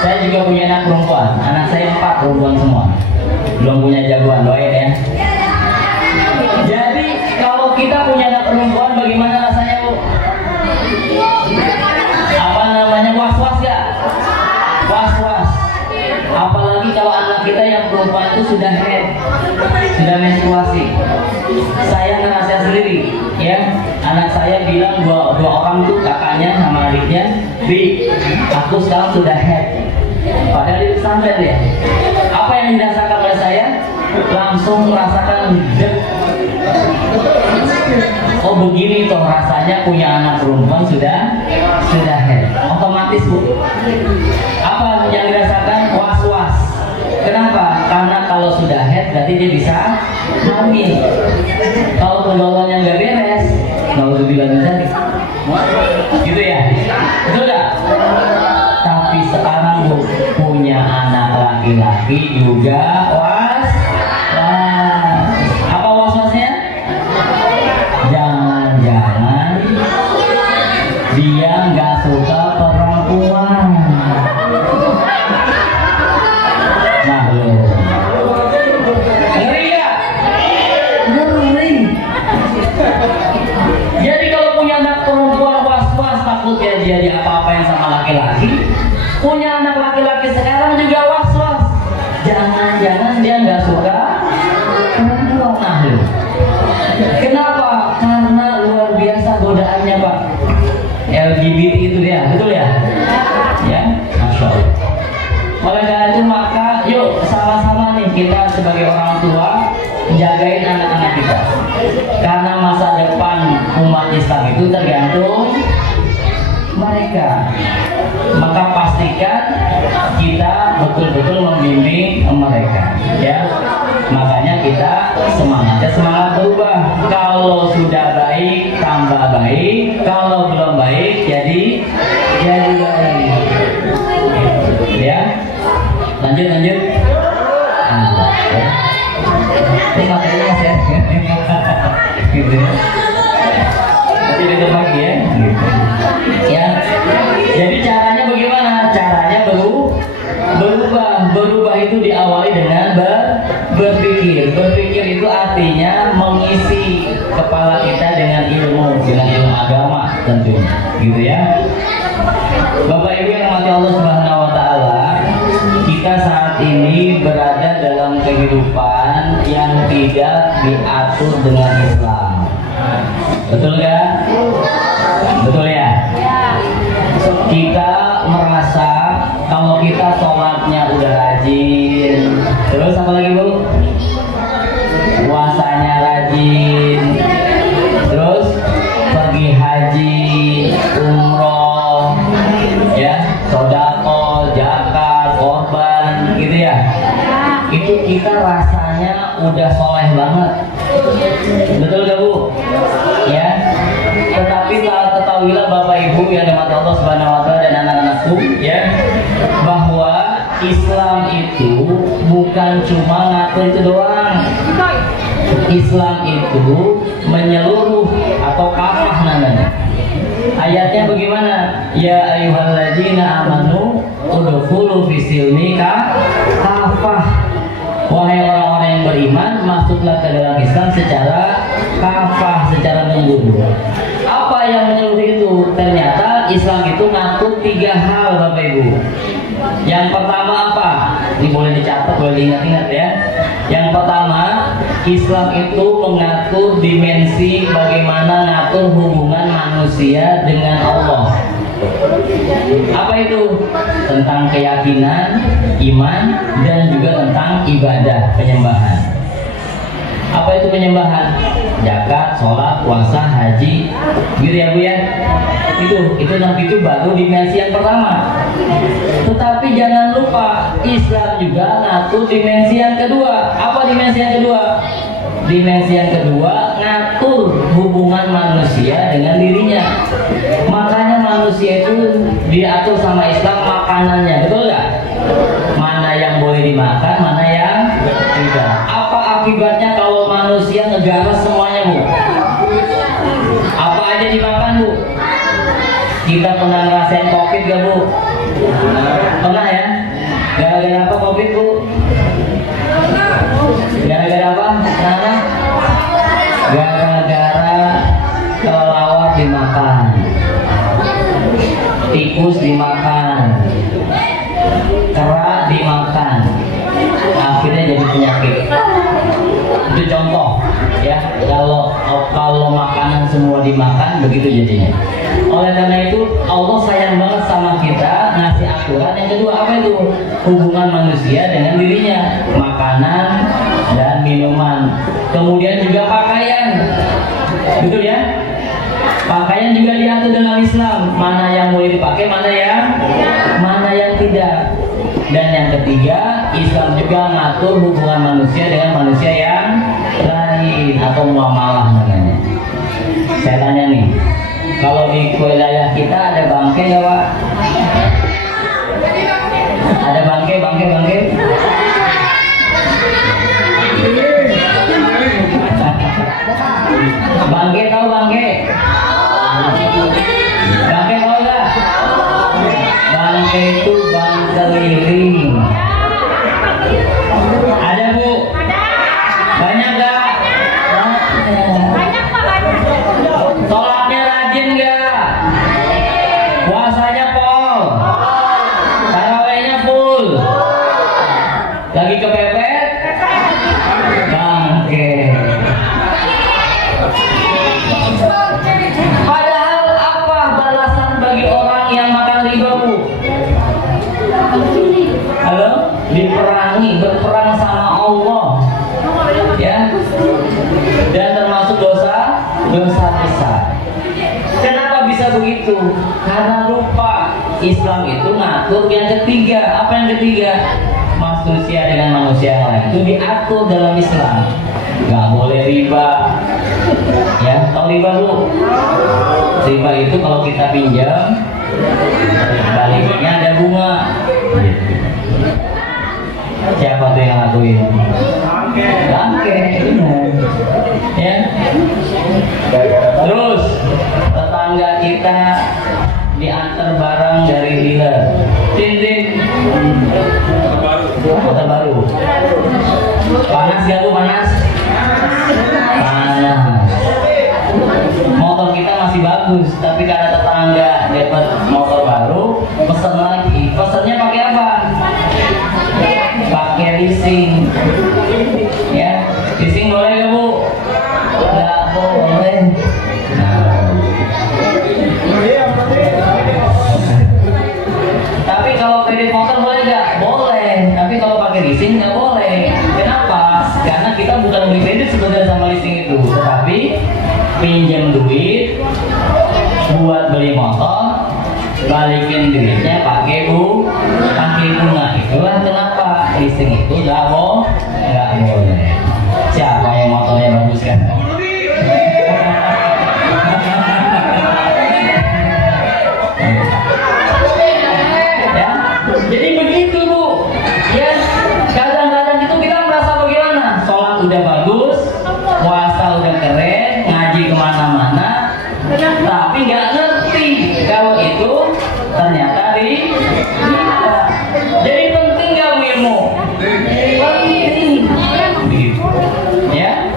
Saya juga punya anak perempuan. Anak saya 4 perempuan semua. Belum punya jagoan, doain ya. Jadi kalau kita punya anak perempuan, bagaimana rasanya Bu? Apa namanya, was-was ya? Was-was. Apalagi kalau anak kita yang perempuan itu sudah head, sudah menstruasi. Saya ngerasa sendiri, ya. Anak saya bilang dua orang tuh, kakaknya sama adiknya, Bi, aku sekarang sudah head. Padahal itu standar ya. Apa yang dirasakan oleh saya? Langsung merasakan oh begini toh rasanya punya anak perempuan sudah head. Otomatis Bu. Apa yang dirasakan? Was-was. Kenapa? Karena kalau sudah head berarti dia bisa hamil. Kalau pergaulannya nggak beres, nggak usah bilang jadi. Gitu ya? Betul nggak? Tapi sekarang Bu punya anak laki-laki juga was. Apa was-wasnya? Jangan-jangan dia nggak suka perempuan. Nah lo ngeri ya? Ngeri. Jadi kalau Kenapa? Karena luar biasa godaannya Pak. LGBT itu dia, betul ya? Ya, Masya Allah. Oleh karena itu maka yuk sama-sama nih kita sebagai orang tua jagain anak-anak kita. Karena masa depan umat Islam itu tergantung mereka. Maka pastikan kita betul-betul membimbing mereka, ya. Makanya kita semangat berubah. Kalau sudah baik tambah baik, kalau belum baik jadi baik. Ya, lanjut. Ini materinya mas ya. Gitu ya. Nanti dengar lagi ya. Gitu. Ya. Jadi caranya bagaimana? Caranya berubah itu diawali dengan berpikir. Berpikir itu artinya mengisi kepala kita dengan ilmu agama tentunya, gitu ya. Bapak Ibu yang dirahmati Allah Subhanahu wa taala, kita saat ini berada dalam kehidupan yang tidak diatur dengan Islam. Betul nggak? Betul ya? Kita merasa kalau kita sholatnya udah rajin, terus apa lagi Bu? Puasanya rajin, terus pergi haji, umroh, ya, sodako, zakat, korban, gitu ya. Itu kita rasanya udah soleh banget. Betul gak Bu? Ya. Tetapi ketahuilah Bapak Ibu yang dirahmati Allah Subhanahu wa taala dan anak-anakku, ya, bahwa Islam itu bukan cuma ngatur itu doang. Islam itu menyeluruh atau kafah namanya. Ayatnya bagaimana? Ya ayyuhalladzina amanu udkhulu fisilmi kafah. Wahai orang-orang yang beriman, masuklah ke dalam Islam secara kafah, secara menyeluruh. Apa yang menyeluruh itu? Ternyata Islam itu ngatur 3 hal Bapak Ibu. Yang pertama apa? Ini boleh dicatat, boleh diingat-ingat ya. Yang pertama, Islam itu mengatur dimensi bagaimana ngatur hubungan manusia dengan Allah. Apa itu? Tentang keyakinan, iman, dan juga tentang ibadah, penyembahan. Apa itu penyembahan? Zakat, sholat, puasa, haji, gitu ya Bu ya. Itu baru dimensi yang pertama. Tetapi jangan lupa Islam juga ngatur dimensi yang kedua. Apa dimensi yang kedua? Dimensi yang kedua ngatur hubungan manusia dengan dirinya. Makanya manusia itu diatur sama Islam makanannya, betul nggak? Mana yang boleh dimakan, mana yang tidak. Apa akibatnya kalau manusia ngegaras semuanya Bu? Apa aja dimakan Bu? Kita pernah ngerasain COVID gak Bu? Pernah ya? Gara-gara apa COVID Bu? Gara-gara apa? Nah, gara-gara kelelawar dimakan, tikus dimakan, kera dimakan, akhirnya jadi penyakit. Itu contoh ya, kalau makanan semua dimakan begitu jadinya. Oleh karena itu Allah sayang banget sama kita, ngasih aturan yang kedua. Apa itu? Hubungan manusia dengan dirinya, makanan dan minuman, kemudian juga pakaian, betul ya? Pakaian juga diatur dalam Islam, mana yang boleh dipakai, mana yang tidak. Dan yang ketiga, Islam juga ngatur hubungan manusia dengan manusia yang lain atau muamalah namanya. Saya tanya nih, kalau di wilayah kita ada bangke nggak Pak? Ada bangke? Bangke tahu bangke? Bangke tahu nggak? Bangke itu bangke keliling. Ada Bu? Banyak nggak? Banyak Pak, banyak. Sholatnya rajin nggak? Puasanya pol? Tarawehnya full? Lagi kepepet? Bangke. besar-besar. Kenapa bisa begitu? Karena lupa Islam itu ngatur yang ketiga. Apa yang ketiga? Manusia dengan manusia yang lain itu diatur dalam Islam. Gak boleh riba. Ya, tahu riba Bu? Riba itu kalau kita pinjam, baliknya ada bunga. Siapa tuh yang lakuin? Bangke, ya. Terus tetangga kita diantar barang dari dealer. Tin. Motor baru. Panas gak Bu? Panas. Motor kita masih bagus, tapi karena tetangga dapat motor baru, pesen lagi. Pesennya pakai apa? Pakai leasing. Ya, leasing boleh gak Bu? Nggak boleh. Tapi kalau kredit motor boleh nggak? Boleh. Tapi kalau pakai leasing nggak boleh. Kenapa? Karena kita bukan beli kredit sebenarnya sama leasing itu, tetapi pinjam duit buat beli motor, balikin duitnya pakai bunga. Itulah kenapa leasing itu nggak boleh. Siapa yang motornya bagus kan? Ya, jadi begitu Bu. Ya, kadang-kadang itu kita merasa bagaimana? Sholat udah bagus, puasa udah keren, ngaji kemana-mana, tapi nggak ngerti kalau itu ternyata riba. Jadi penting nggak Bu ilmu? Penting. Begitu. Ya.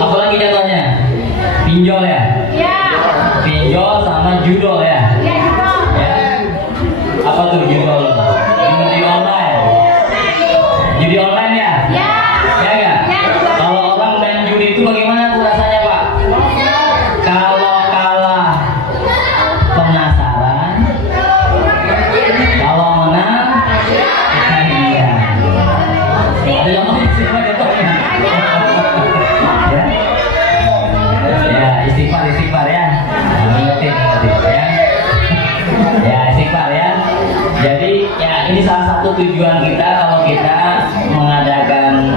Apalagi contohnya? Pinjol ya? Pinjol sama judol ya? Ya. Apa tuh judol? Judi online. Judi online ya? Ya nggak? Kalau orang main judi itu bagaimana tuh rasanya Pak? Kalau kalah penasaran, kalau menang iya. Ada yang mau contohnya? Ya, istighfar ya. Ingetin ya. Ya, istighfar ya. Jadi ya ini salah satu tujuan kita kalau kita mengadakan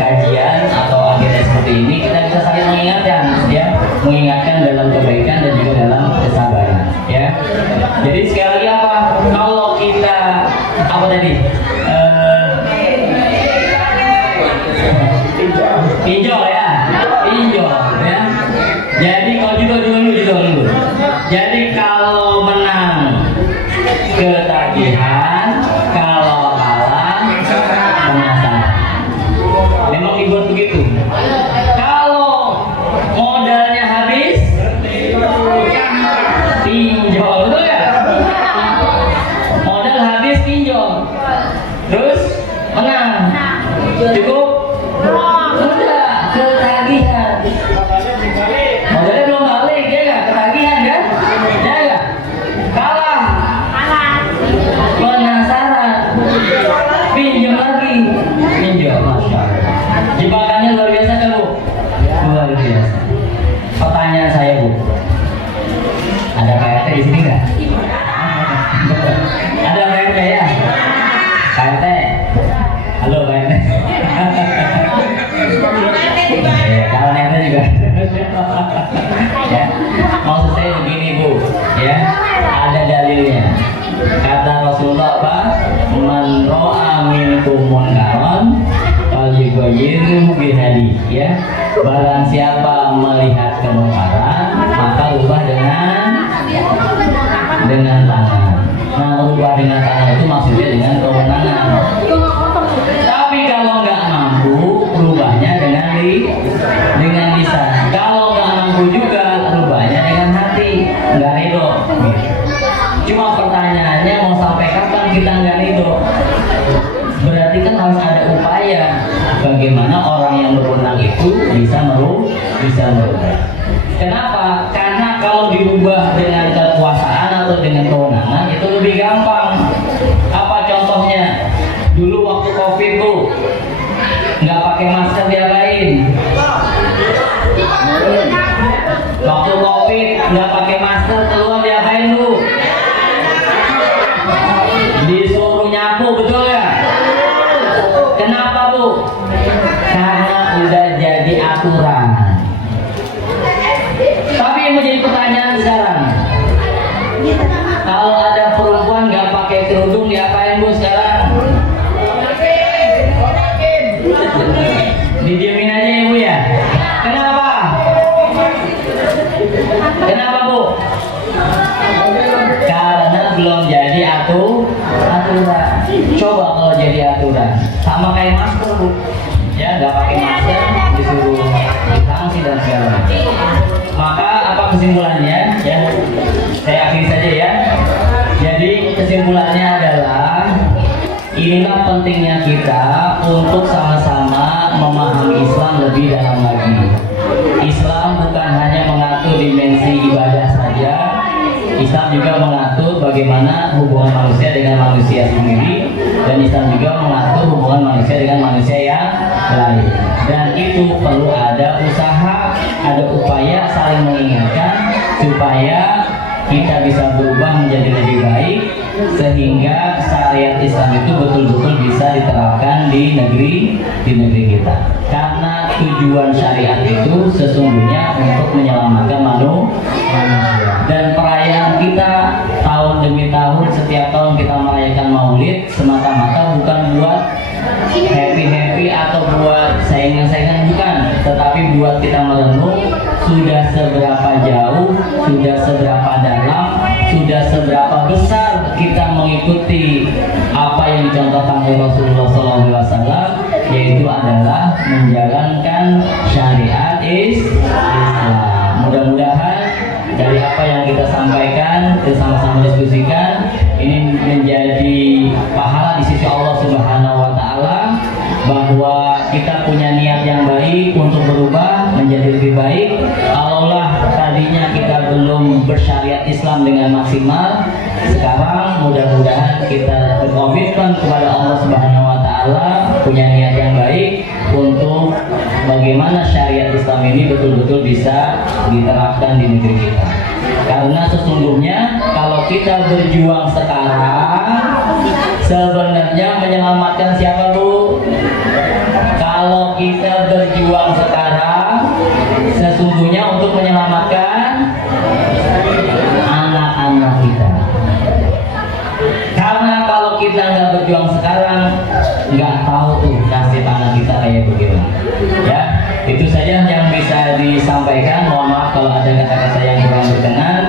kajian atau akhirnya seperti ini, kita bisa saling mengingatkan ya, mengingatkan dalam kebaikan dan juga dalam kesabaran ya. Jadi sekali lagi apa? Kalau kita apa tadi? Pinjol ya. Jadi kalau judul dulu. Jadi kalau menang ketagihan, kalau kalah penasaran. Memang dibuat begitu. Kalau modalnya habis, pinjol, betul ya? Modal habis pinjol, terus menang, cukup? Enggak, ketagihan. Modalnya belum balik, ya nggak? Ketagihan kan? Ya nggak? Kalah, penasaran, pinjam lagi, pinjol, masya Allah. Jebakannya luar biasa kan Bu? Luar biasa. Pertanyaan saya Bu, ada PRT di sini nggak? Ada PRT ya? PRT, halo PRT. Ya, kalau PRT juga. Ya, maksud saya begini Bu, ya, ada dalilnya. Kata Rasulullah apa? Man ro'a minkum munkaran falyughayyirhu bihadi, ya. Barang siapa melihat kemungkaran, maka ubah dengan tangan. Nah, ubah dengan tangan itu maksudnya dengan kewenangan. Tapi kalau nggak mampu, ubahnya dengan lisan. Kalau nggak mampu juga, ubahnya dengan hati. Nggak ridho. Cuma pertanyaannya mau sampai kapan kita nggak ridho? Berarti kan harus ada upaya bagaimana orang yang berwenang itu bisa merubah. Kenapa? Karena kalau dirubah dengan kekuasaan atau dengan kewenangan itu lebih gampang. Apa contohnya? Dulu waktu COVID tuh nggak pakai masker dia lain. nggak pakai masker keluar diapain Bu? Disuruh nyapu, betul ya? Kenapa Bu? Karena udah jadi aturan. Tapi yang menjadi pertanyaan sekarang, kalau ada perempuan nggak pakai kerudung diapain Bu sekarang? Didiemin aja ya Bu ya. Kenapa? Kenapa Bu? Karena belum jadi aturan. Coba kalau jadi aturan, sama kayak masker Bu. Ya nggak pakai masker disuruh disanksi dan segala macam. Maka apa kesimpulannya? Ya, saya akhiri saja ya. Jadi kesimpulannya adalah inilah pentingnya kita untuk sama-sama memahami Islam lebih dalam lagi. Islam bukan hanya mengatur dimensi ibadah saja, Islam juga mengatur bagaimana hubungan manusia dengan manusia sendiri, dan Islam juga mengatur hubungan manusia dengan manusia yang lain. Dan itu perlu ada usaha, ada upaya saling mengingatkan supaya kita bisa berubah menjadi lebih baik, sehingga syariat Islam itu betul-betul bisa diterapkan di negeri kita. Karena tujuan syariat itu sesungguhnya untuk menyelamatkan manusia. Dan perayaan kita tahun demi tahun, setiap tahun kita merayakan Maulid semata-mata bukan buat happy atau buat saingan-saingan, bukan, tetapi buat kita merenung sudah seberapa jauh, sudah seberapa dalam, sudah seberapa besar kita mengikuti apa yang dicontohkan oleh Rasulullah SAW, yaitu adalah menjalankan syariat Islam. Mudah-mudahan dari apa yang kita sampaikan, kita sama-sama diskusikan, ini menjadi pahala di sisi Allah Subhanahu wa Ta'ala, bahwa kita punya niat yang baik untuk berubah menjadi lebih baik. Kalaulah tadinya kita belum bersyariat Islam dengan maksimal, sekarang mudah-mudahan kita berkomitmen kepada Allah Subhanahu wa Ta'ala, punya niat yang baik untuk bagaimana syariat Islam ini betul-betul bisa diterapkan di negeri kita. Karena sesungguhnya kalau kita berjuang sekarang, sebenarnya menyelamatkan siapa Bu? Kalau kita berjuang sekarang, sesungguhnya untuk menyelamatkan anak-anak kita. Karena kalau kita nggak berjuang sekarang, nggak tahu tuh nasib anak kita kayak bagaimana. Ya, itu saja yang bisa disampaikan. Mohon maaf kalau ada kata-kata yang kurang berkenan.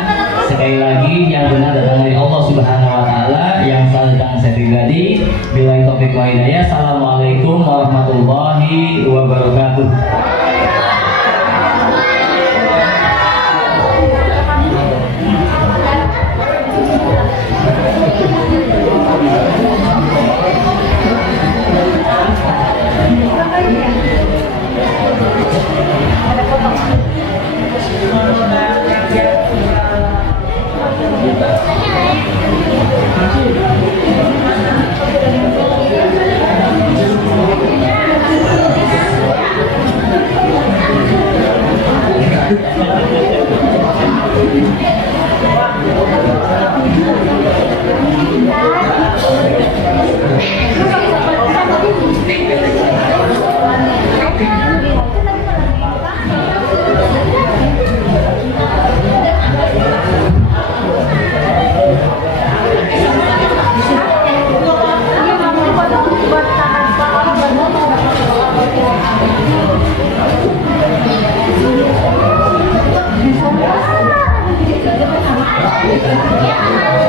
Sekali lagi, yang benar datang dari Allah Subhanahu wa Ta'ala, yang salah datang saya pribadi. Billahi taufiq wa hidayah. Assalamualaikum warahmatullahi wabarakatuh.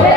Ya.